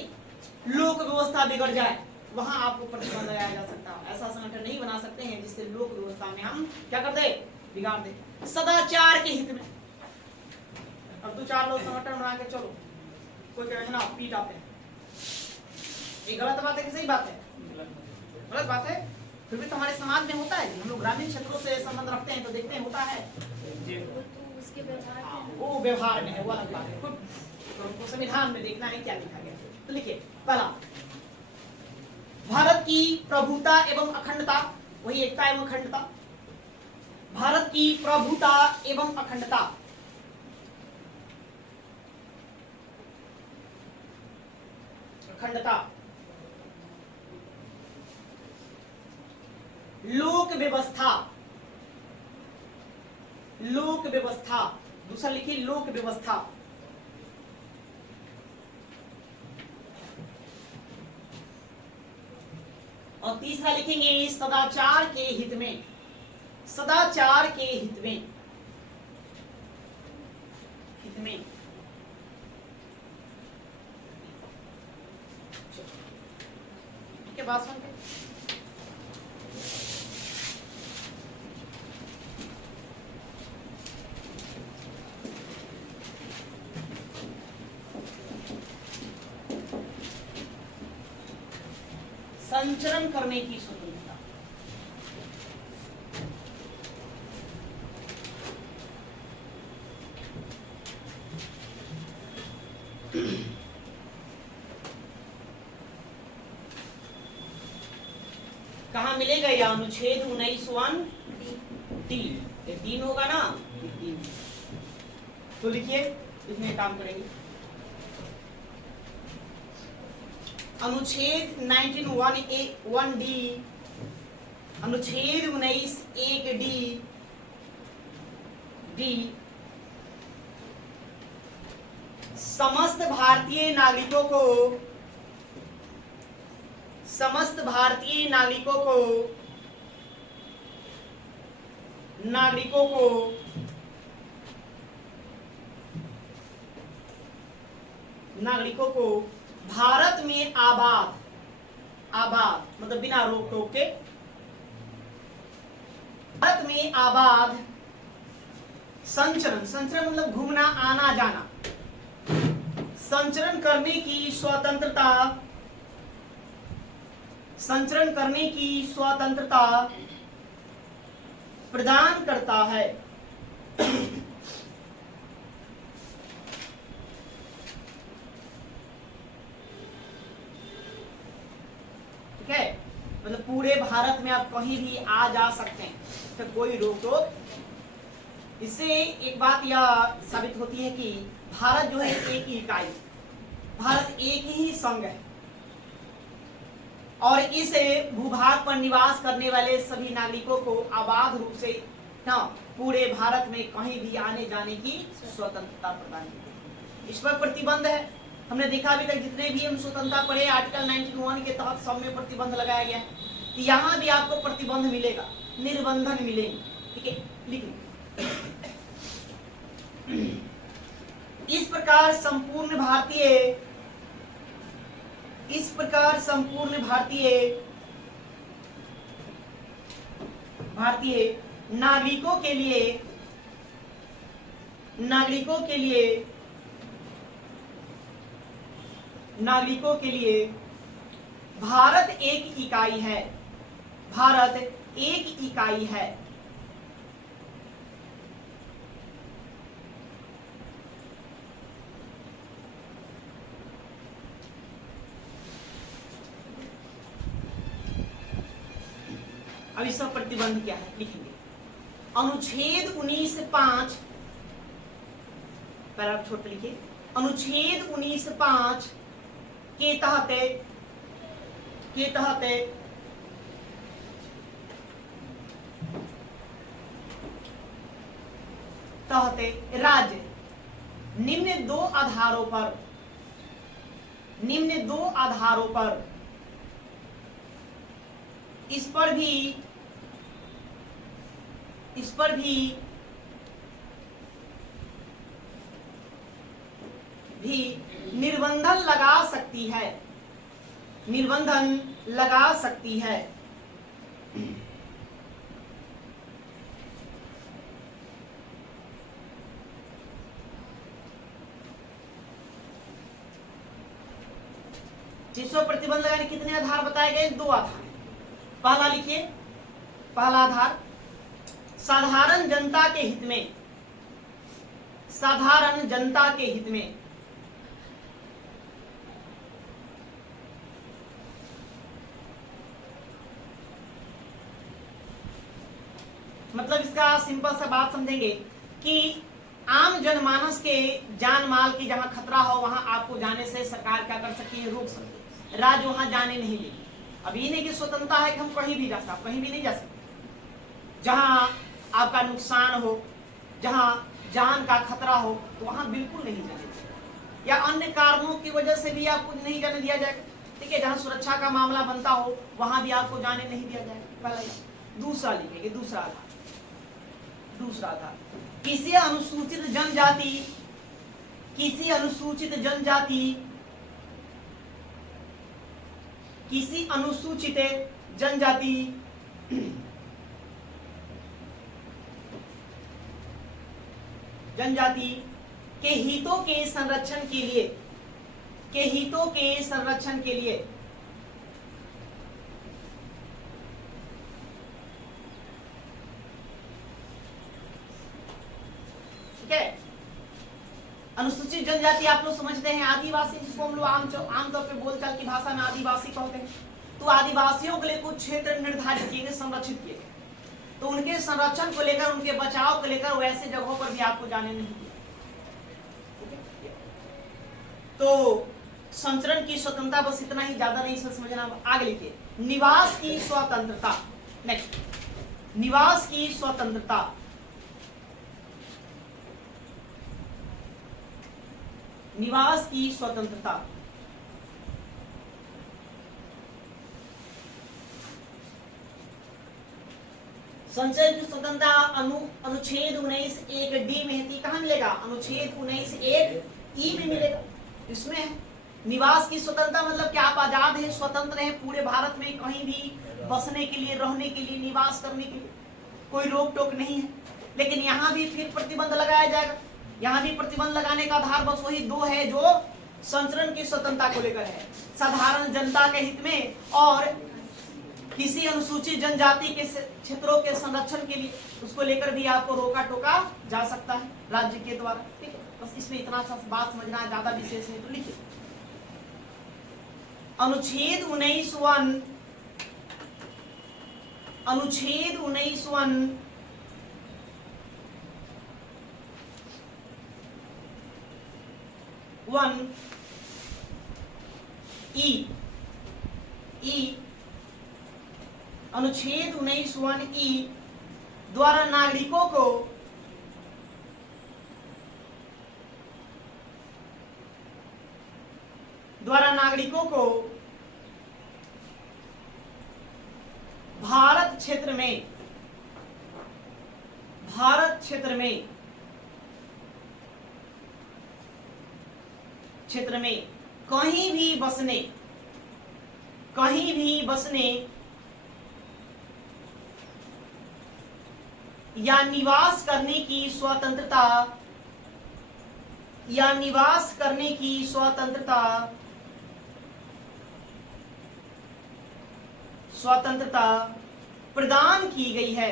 लोक व्यवस्था बिगड़ जाए वहां आपको प्रतिबंध लगाया जा सकता है। ऐसा संगठन नहीं बना सकते हैं जिससे लोक व्यवस्था में हम क्या कर दे, बिगाड़ दे। सदाचार के हित में अब दो चार लोग संगठन बना के चलो, कोई कहे ना पीट आते हैं, ये गलत बात है कि सही बात है? गलत बात है। फिर भी तो हमारे समाज में होता है, हम लोग ग्रामीण क्षेत्रों से संबंध रखते हैं तो देखते हैं होता है। उसके व्यवहार वो व्यवहार में है, वो अलग बात है। तो संविधान में देखना है क्या लिखा गया है। तो लिखिए पहला, भारत की प्रभुता एवं अखंडता, वही एकता एवं अखंडता, भारत की प्रभुता एवं अखंडता, अखंडता, लोक व्यवस्था, लोक व्यवस्था, दूसरा लिखिए लोक व्यवस्था, और तीसरा लिखेंगे सदाचार के हित में, सदाचार के हित में, हित में। ठीक है, बात सुन के संचरण करने की स्वतंत्रता, कहा मिलेगा यह अनुच्छेद 19(1) डी, 3 होगा ना, 3। तो लिखिए इसमें काम करेंगे। अनुच्छेद 19(1) डी, अनुच्छेद 19(1) डी समस्त भारतीय नागरिकों को, समस्त भारतीय नागरिकों को, नागरिकों को नागरिकों को भारत में आबाद, आबाद मतलब बिना रोक टोक के, भारत में आबाद संचरण, संचरण मतलब घूमना आना जाना, संचरण करने की स्वतंत्रता, संचरण करने की स्वतंत्रता प्रदान करता है। ठीक है, मतलब पूरे भारत में आप कहीं भी आ जा सकते हैं, तो कोई रोक टोक। इससे एक बात यह साबित होती है कि भारत जो है एक ही इकाई, भारत एक ही संघ है और इस भूभाग पर निवास करने वाले सभी नागरिकों को आबाद रूप से पूरे भारत में कहीं भी आने जाने की स्वतंत्रता प्रदान की गई। इस पर प्रतिबंध है, हमने देखा अभी तक जितने भी हम स्वतंत्रता पढ़े आर्टिकल 19(1) के तहत सब में प्रतिबंध लगाया गया है। तो यहाँ भी आपको प्रतिबंध मिलेगा, निर्बंधन मिलेंगे। ठीक है, लिखिए इस प्रकार संपूर्ण भारतीय, इस प्रकार संपूर्ण भारतीय नागरिकों के लिए, नागरिकों के लिए, नागरिकों के लिए भारत एक इकाई है, भारत एक इकाई है। अब इसका प्रतिबंध क्या है लिखेंगे। अनुच्छेद 19(5) पैराग्राफ छोड़ लिखिए। अनुच्छेद 19(5) के तहत राज्य निम्न दो आधारों पर इस पर भी निर्बंध निर्बंधन लगा सकती है, निर्बंधन लगा सकती है। जिसको प्रतिबंध लगाने कितने आधार बताए गए? 2 आधार। पहला लिखिए, पहला आधार साधारण जनता के हित में, साधारण जनता के हित में। मतलब इसका सिंपल सा बात समझेंगे कि आम जनमानस के जान माल की जहां खतरा हो वहां आपको जाने से सरकार क्या कर सकती है? रोक सकती है। राज्य वहां जाने नहीं देगी। अब ये नहीं कि स्वतंत्रता है कि हम कहीं भी जा सकते, कहीं भी नहीं जा सकते। जहां आपका नुकसान हो, जहां जान का खतरा हो, तो वहां बिल्कुल नहीं जाने देंगे। या अन्य कारणों की वजह से भी आपको नहीं जाने दिया जाएगा। ठीक है, जहां सुरक्षा का मामला बनता हो वहां भी आपको जाने नहीं दिया जाएगा। पहला। दूसरा लिखेंगे, दूसरा आधार, दूसरा आधार किसी अनुसूचित जनजाति, किसी अनुसूचित जनजाति, किसी अनुसूचित जनजाति जनजाति के हितों के संरक्षण के लिए, के हितों के संरक्षण के लिए ठीक है। अनुसूचित जनजाति आप लोग समझते हैं आदिवासी, जिसको हम लोग आमतौर पे बोलचाल की भाषा में आदिवासी कहते हैं। तो आदिवासियों के लिए कुछ क्षेत्र निर्धारित किए गए, संरक्षित किए गए। तो उनके संरक्षण को लेकर, उनके बचाव को लेकर वैसे जगहों पर भी आपको जाने नहीं दिया। तो संचरण की स्वतंत्रता, बस इतना ही, ज्यादा नहीं समझना। आगे लिखिए, निवास की स्वतंत्रता। नेक्स्ट, निवास की स्वतंत्रता। निवास की स्वतंत्रता संचय की स्वतंत्रता अनुच्छेद 19(1)D में है। कहां मिलेगा? अनुच्छेद 19(1)E में मिलेगा। इसमें है निवास की स्वतंत्रता, मतलब कि आप आजाद हैं, स्वतंत्र हैं, पूरे भारत में कहीं भी बसने के लिए, रहने के लिए, निवास करने के लिए कोई रोक टोक नहीं है। लेकिन यहाँ भी फिर प्रतिबंध लगाया जाएगा। यहाँ भी प्रतिबंध लगाने का आधार बस वही 2 है जो संचरण की स्वतंत्रता को लेकर है, साधारण जनता के हित में और किसी अनुसूचित जनजाति के क्षेत्रों के संरक्षण के लिए, उसको लेकर भी आपको रोका टोका जा सकता है राज्य के द्वारा। ठीक है, बस इसमें इतना सा बात समझना है, ज्यादा विशेष नहीं। तो लिखिए, अनुच्छेद 19(1), अनुच्छेद 19(1) E अनुच्छेद 19(1)E द्वारा नागरिकों को भारत क्षेत्र में कहीं भी बसने या निवास करने की स्वतंत्रता प्रदान की गई है।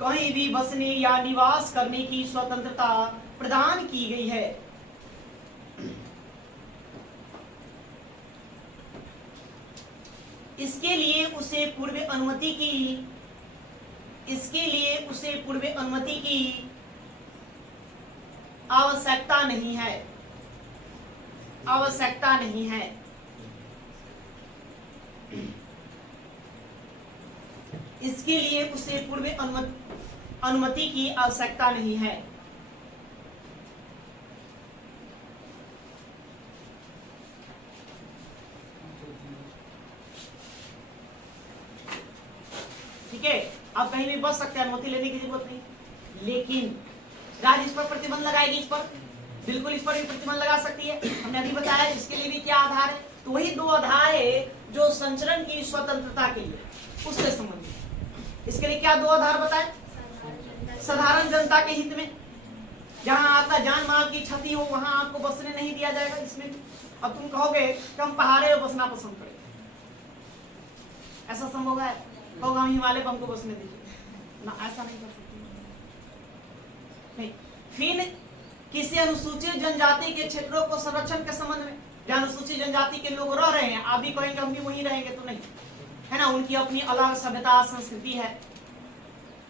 कहीं भी बसने या निवास करने की स्वतंत्रता प्रदान की गई है। इसके लिए उसे पूर्व अनुमति की आवश्यकता नहीं है। इसके लिए उसे पूर्व अनुमति की आवश्यकता नहीं है। ठीक है, आप कहीं भी बस सकते हैं, अनुमति लेने की जरूरत नहीं। लेकिन राज्य इस पर प्रतिबंध लगाएगी, इस पर बिल्कुल इस पर भी प्रतिबंध लगा सकती है। हमने अभी बताया इसके लिए भी क्या आधार है, तो वही दो आधार है जो संचरण की स्वतंत्रता के लिए उससे संबंधित। इसके लिए क्या दो आधार बताए? साधारण जनता के हित में, जहां आपका जान माल की क्षति हो वहां आपको बसने नहीं दिया जाएगा। इसमें अब तुम कहोगे कि हम पहाड़े में बसना पसंद करें, ऐसा संभव है? होगा हम हिमालय पर हमको बसने दीजिए ना, ऐसा नहीं कर सकते। नहीं, फिर किसी अनुसूचित जनजाति के क्षेत्रों को संरक्षण के संबंध में, जहां अनुसूचित जनजाति के लोग रह रहे हैं, आप भी कहेंगे हम भी वहीं रहेंगे, तो नहीं है ना, उनकी अपनी अलग सभ्यता संस्कृति है,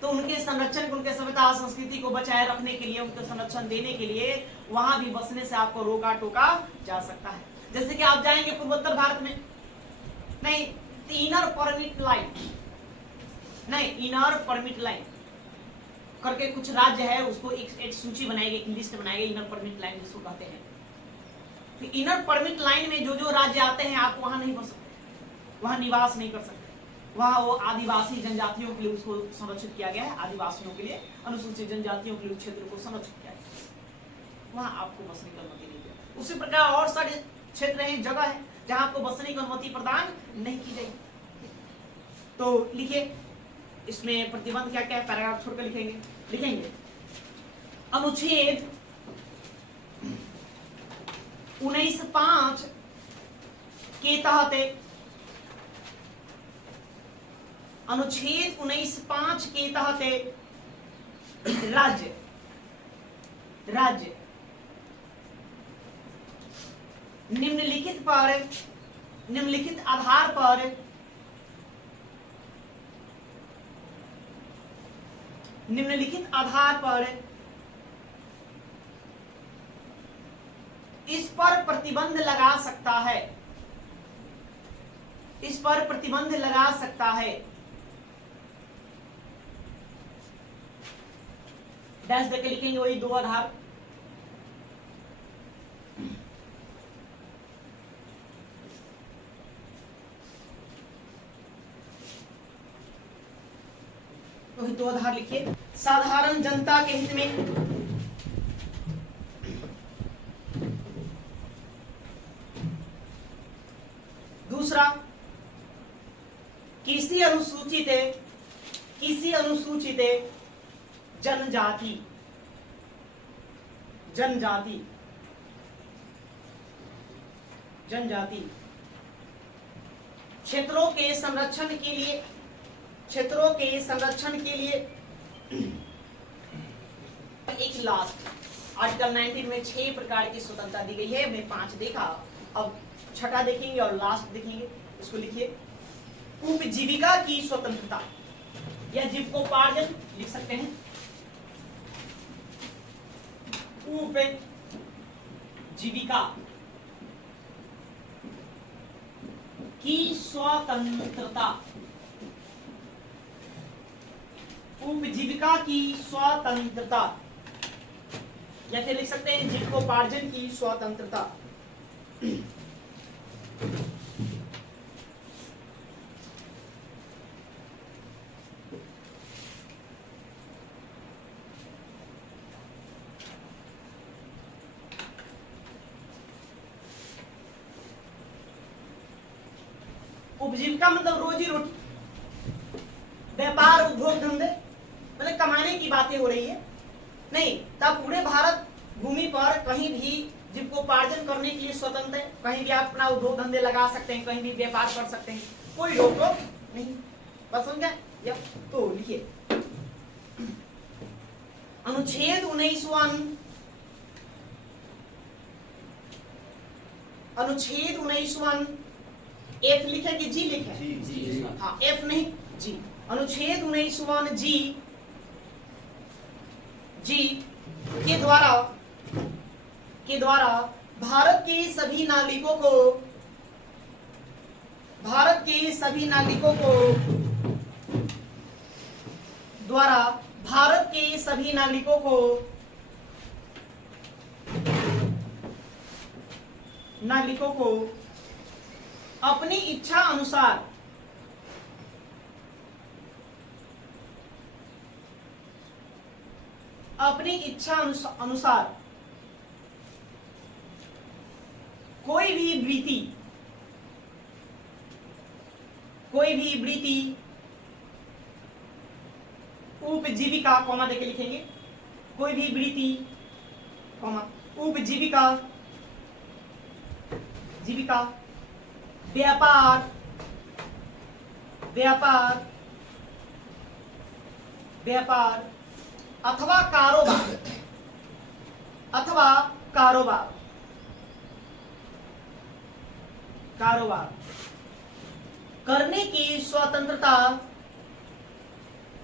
तो उनके संरक्षण, उनके सभ्यता संस्कृति को बचाए रखने के लिए, उनको संरक्षण देने के लिए वहां भी बसने से आपको रोका टोका जा सकता है। जैसे कि आप जाएंगे पूर्वोत्तर भारत में, नहीं इनर परमिट लाइन, नहीं इनर परमिट लाइन करके कुछ राज्य है, उसको एक सूची बनाएगी, एक लिस्ट बनाएगी, इनर परमिट लाइन जिसको कहते हैं। तो इनर परमिट लाइन में जो जो राज्य आते हैं आप वहां नहीं बस सकते, वहां निवास नहीं कर सकते। वहां वो आदिवासी जनजातियों के लिए उसको संरक्षित किया गया है, आदिवासियों के लिए, अनुसूचित जनजातियों के लिए क्षेत्र को संरक्षित किया गया है, वहां आपको बसने की अनुमति नहीं दी। उसी प्रकार और सारे क्षेत्र हैं, जगह है जहां आपको बसने की अनुमति प्रदान नहीं की जाएगी। तो लिखिए इसमें प्रतिबंध क्या क्या है, पैराग्राफ छोड़कर लिखेंगे। अनुच्छेद 19(5) के तहत, अनुच्छेद 19(5) के तहत राज्य निम्नलिखित आधार पर इस पर प्रतिबंध लगा सकता है, इस पर प्रतिबंध लगा सकता है। डैश देके लिखेंगे वही दो आधार। वही दो आधार लिखिए। साधारण जनता के हित में, दूसरा किसी अनुसूचित जनजाति क्षेत्रों के संरक्षण के लिए एक लास्ट आर्टिकल 19 में 6 प्रकार की स्वतंत्रता दी गई है। हमने 5 देखा, अब छठा देखेंगे और लास्ट देखेंगे। इसको लिखिए, उपजीविका की स्वतंत्रता या जीविकोपार्जन लिख सकते हैं। उपजीविका की स्वतंत्रता, उपजीविका की स्वतंत्रता, या फिर लिख सकते हैं जीविकोपार्जन की स्वतंत्रता। उपजीविका मतलब रोजी रोटी, व्यापार, उद्योग धंधे, मतलब कमाने की बातें हो रही है। नहीं, तब पूरे भारत भूमि पर कहीं भी जीविकोपार्जन करने के लिए स्वतंत्र है, कहीं भी आप अपना उद्योग धंधे लगा सकते हैं, कहीं भी व्यापार कर सकते हैं, कोई रोक टोक नहीं। बस समझ गए? तो लिखिए, अनुच्छेद 19(1) एफ लिखे कि जी लिखे? जी। हाँ, एफ नहीं जी। अनुच्छेद 19(1) जी के द्वारा भारत के सभी नागरिकों को अपनी इच्छा अनुसार अपनी इच्छा अनुसार कोई भी वृत्ति उपजीविका कॉमा देके लिखेंगे, कोई भी वृत्ति कॉमा उपजीविका जीविका व्यापार अथवा कारोबार करने की स्वतंत्रता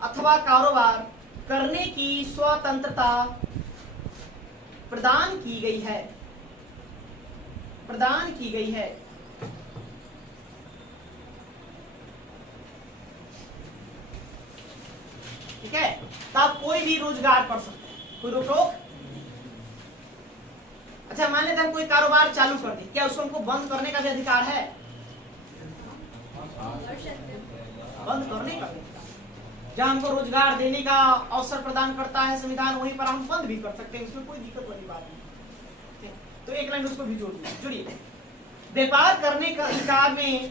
अथवा कारोबार करने की स्वतंत्रता प्रदान की गई है। ठीक है, तो आप कोई भी रोजगार कर सकते हैं, कोई रोक। अच्छा, मान लेते हम कोई कारोबार चालू कर दें, क्या उसको हमको बंद करने का भी अधिकार है? बंद करने का भी अधिकार, जहां हमको रोजगार देने का अवसर प्रदान करता है संविधान, वहीं पर हम बंद भी कर सकते हैं, उसमें कोई दिक्कत वाली बात नहीं। तो एक लाइन उसको भी जोड़िए। व्यापार करने के अधिकार में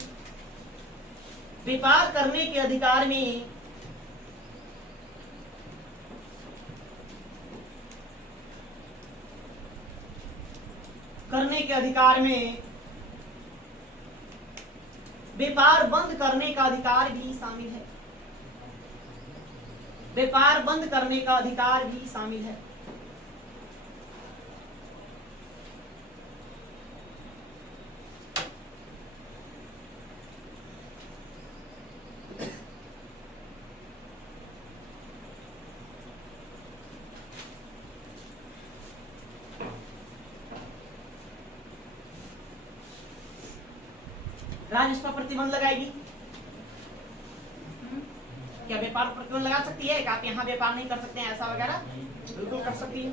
व्यापार बंद करने का अधिकार भी शामिल है। व्यापार बंद करने का अधिकार भी शामिल है। राज्य इस पर प्रतिबंध लगाएगी। क्या व्यापार पर प्रतिबंध लगा सकती है? आप यहाँ व्यापार नहीं कर सकते हैं ऐसा वगैरह? बिल्कुल कर सकती है।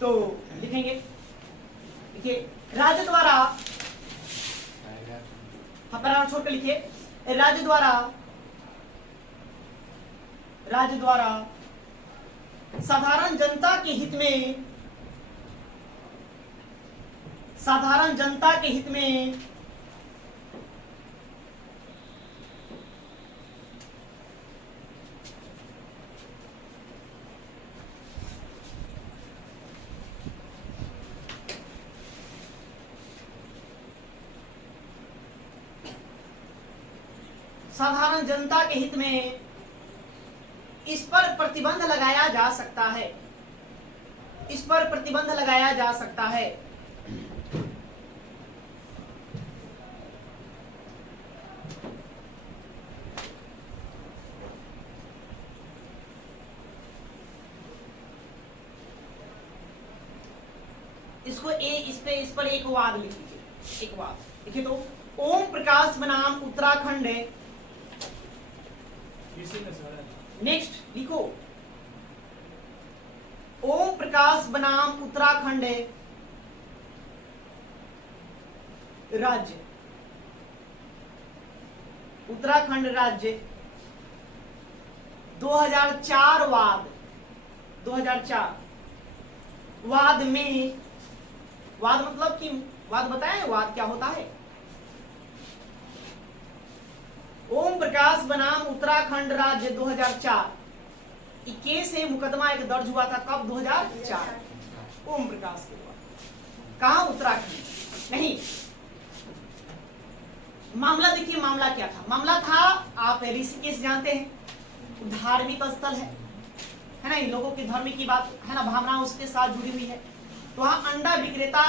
तो लिखेंगे, देखिए, राज्य द्वारा, हाँ पैराग्राफ छोड़कर लिखिए, राज्य द्वारा साधारण जनता के हित में साधारण जनता के हित में इस पर प्रतिबंध लगाया जा सकता है। इस पर प्रतिबंध लगाया जा सकता है। इसको इस पर एक वाद लिख लीजिए। एक वाद देखिए, तो ओम प्रकाश बनाम उत्तराखंड है। नेक्स्ट लिखो, ओम प्रकाश बनाम उत्तराखंड राज्य, उत्तराखंड राज्य 2004 वाद, 2004 वाद में, वाद मतलब कि वाद बताएं, वाद क्या होता है? ओम प्रकाश बनाम उत्तराखंड राज्य 2004 केस से मुकदमा एक दर्ज हुआ था। कब? 2004। ओम प्रकाश के बाद। कहां? उत्तराखंड। नहीं, मामला देखिए, मामला क्या था? मामला था, आप ऋषिकेश जानते हैं, धार्मिक स्थल है ना, इन लोगों की धर्म की बात है ना, भावना उसके साथ जुड़ी हुई है। तो वहां अंडा विक्रेता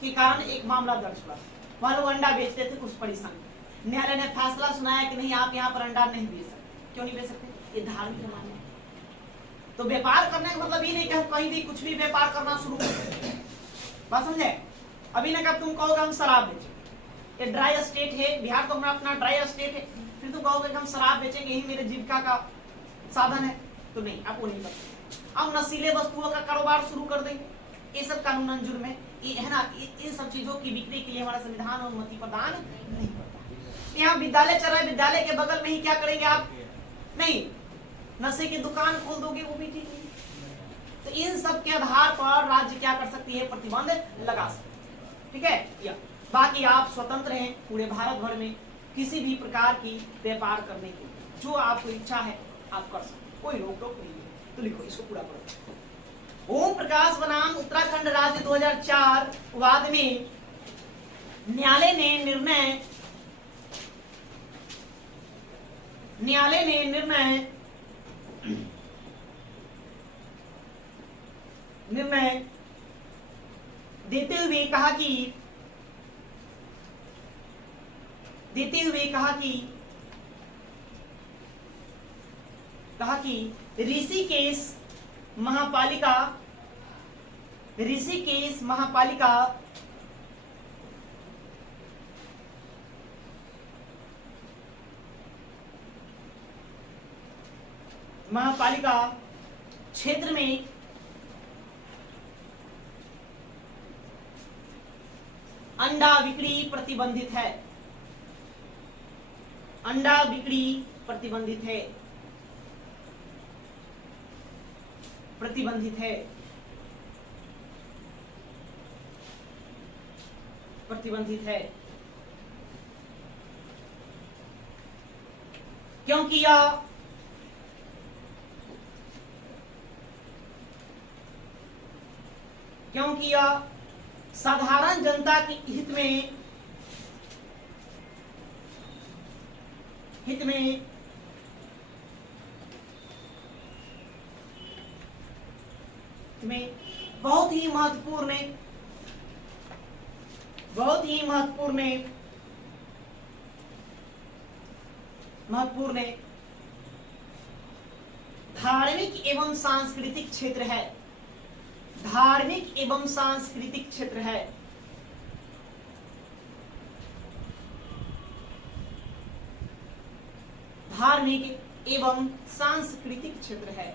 के कारण एक मामला दर्ज हुआ। वहां लोग अंडा बेचते थे, कुछ परेशानी। न्यायालय ने फैसला सुनाया कि नहीं, आप यहाँ पर अंडा नहीं बेच सकते। क्यों नहीं बेच सकते? ये धार्मिक मामला है। तो व्यापार करने का मतलब ये नहीं कि हम कहीं भी कुछ भी व्यापार करना शुरू कर, बात समझे? अभी ना कब तुम कहोगे हम शराब बेचेंगे, ये ड्राई स्टेट है, बिहार तो हमारा अपना ड्राई स्टेट है, फिर तुम कहोगे कि हम शराब बेचेंगे, यही मेरे जीविका का साधन है, तो नहीं, आप वो नहीं कर सकते। हम नशीले वस्तुओं का कारोबार शुरू कर देंगे, ये सब कानूनन जुर्म है, ये है ना। इन सब चीजों की बिक्री के लिए हमारा संविधान अनुमति प्रदान नहीं करता। यहाँ विद्यालय चल रहा है, विद्यालय के बगल में ही क्या करेंगे आप? नहीं, नशे की दुकान खोल दोगे, वो भी ठीक नहीं। तो इन सब के आधार पर राज्य क्या कर सकती है, प्रतिबंध लगा सकती है। ठीक है, या बाकी आप स्वतंत्र हैं पूरे भारत भर में किसी भी प्रकार की व्यापार करने की, जो आपको इच्छा है आप कर सकते, कोई रोक टोक नहीं है। तो लिखो, इसको पूरा करो। ओम प्रकाश बनाम उत्तराखंड राज्य 2004 वाद में न्यायालय ने निर्णय देते हुए कहा कि ऋषिकेश महापालिका क्षेत्र में अंडा बिक्री प्रतिबंधित है। अंडा बिक्री प्रतिबंधित है। क्योंकि यह साधारण जनता के हित में बहुत ही महत्वपूर्ण धार्मिक एवं सांस्कृतिक क्षेत्र है। धार्मिक एवं सांस्कृतिक क्षेत्र है। धार्मिक एवं सांस्कृतिक क्षेत्र है।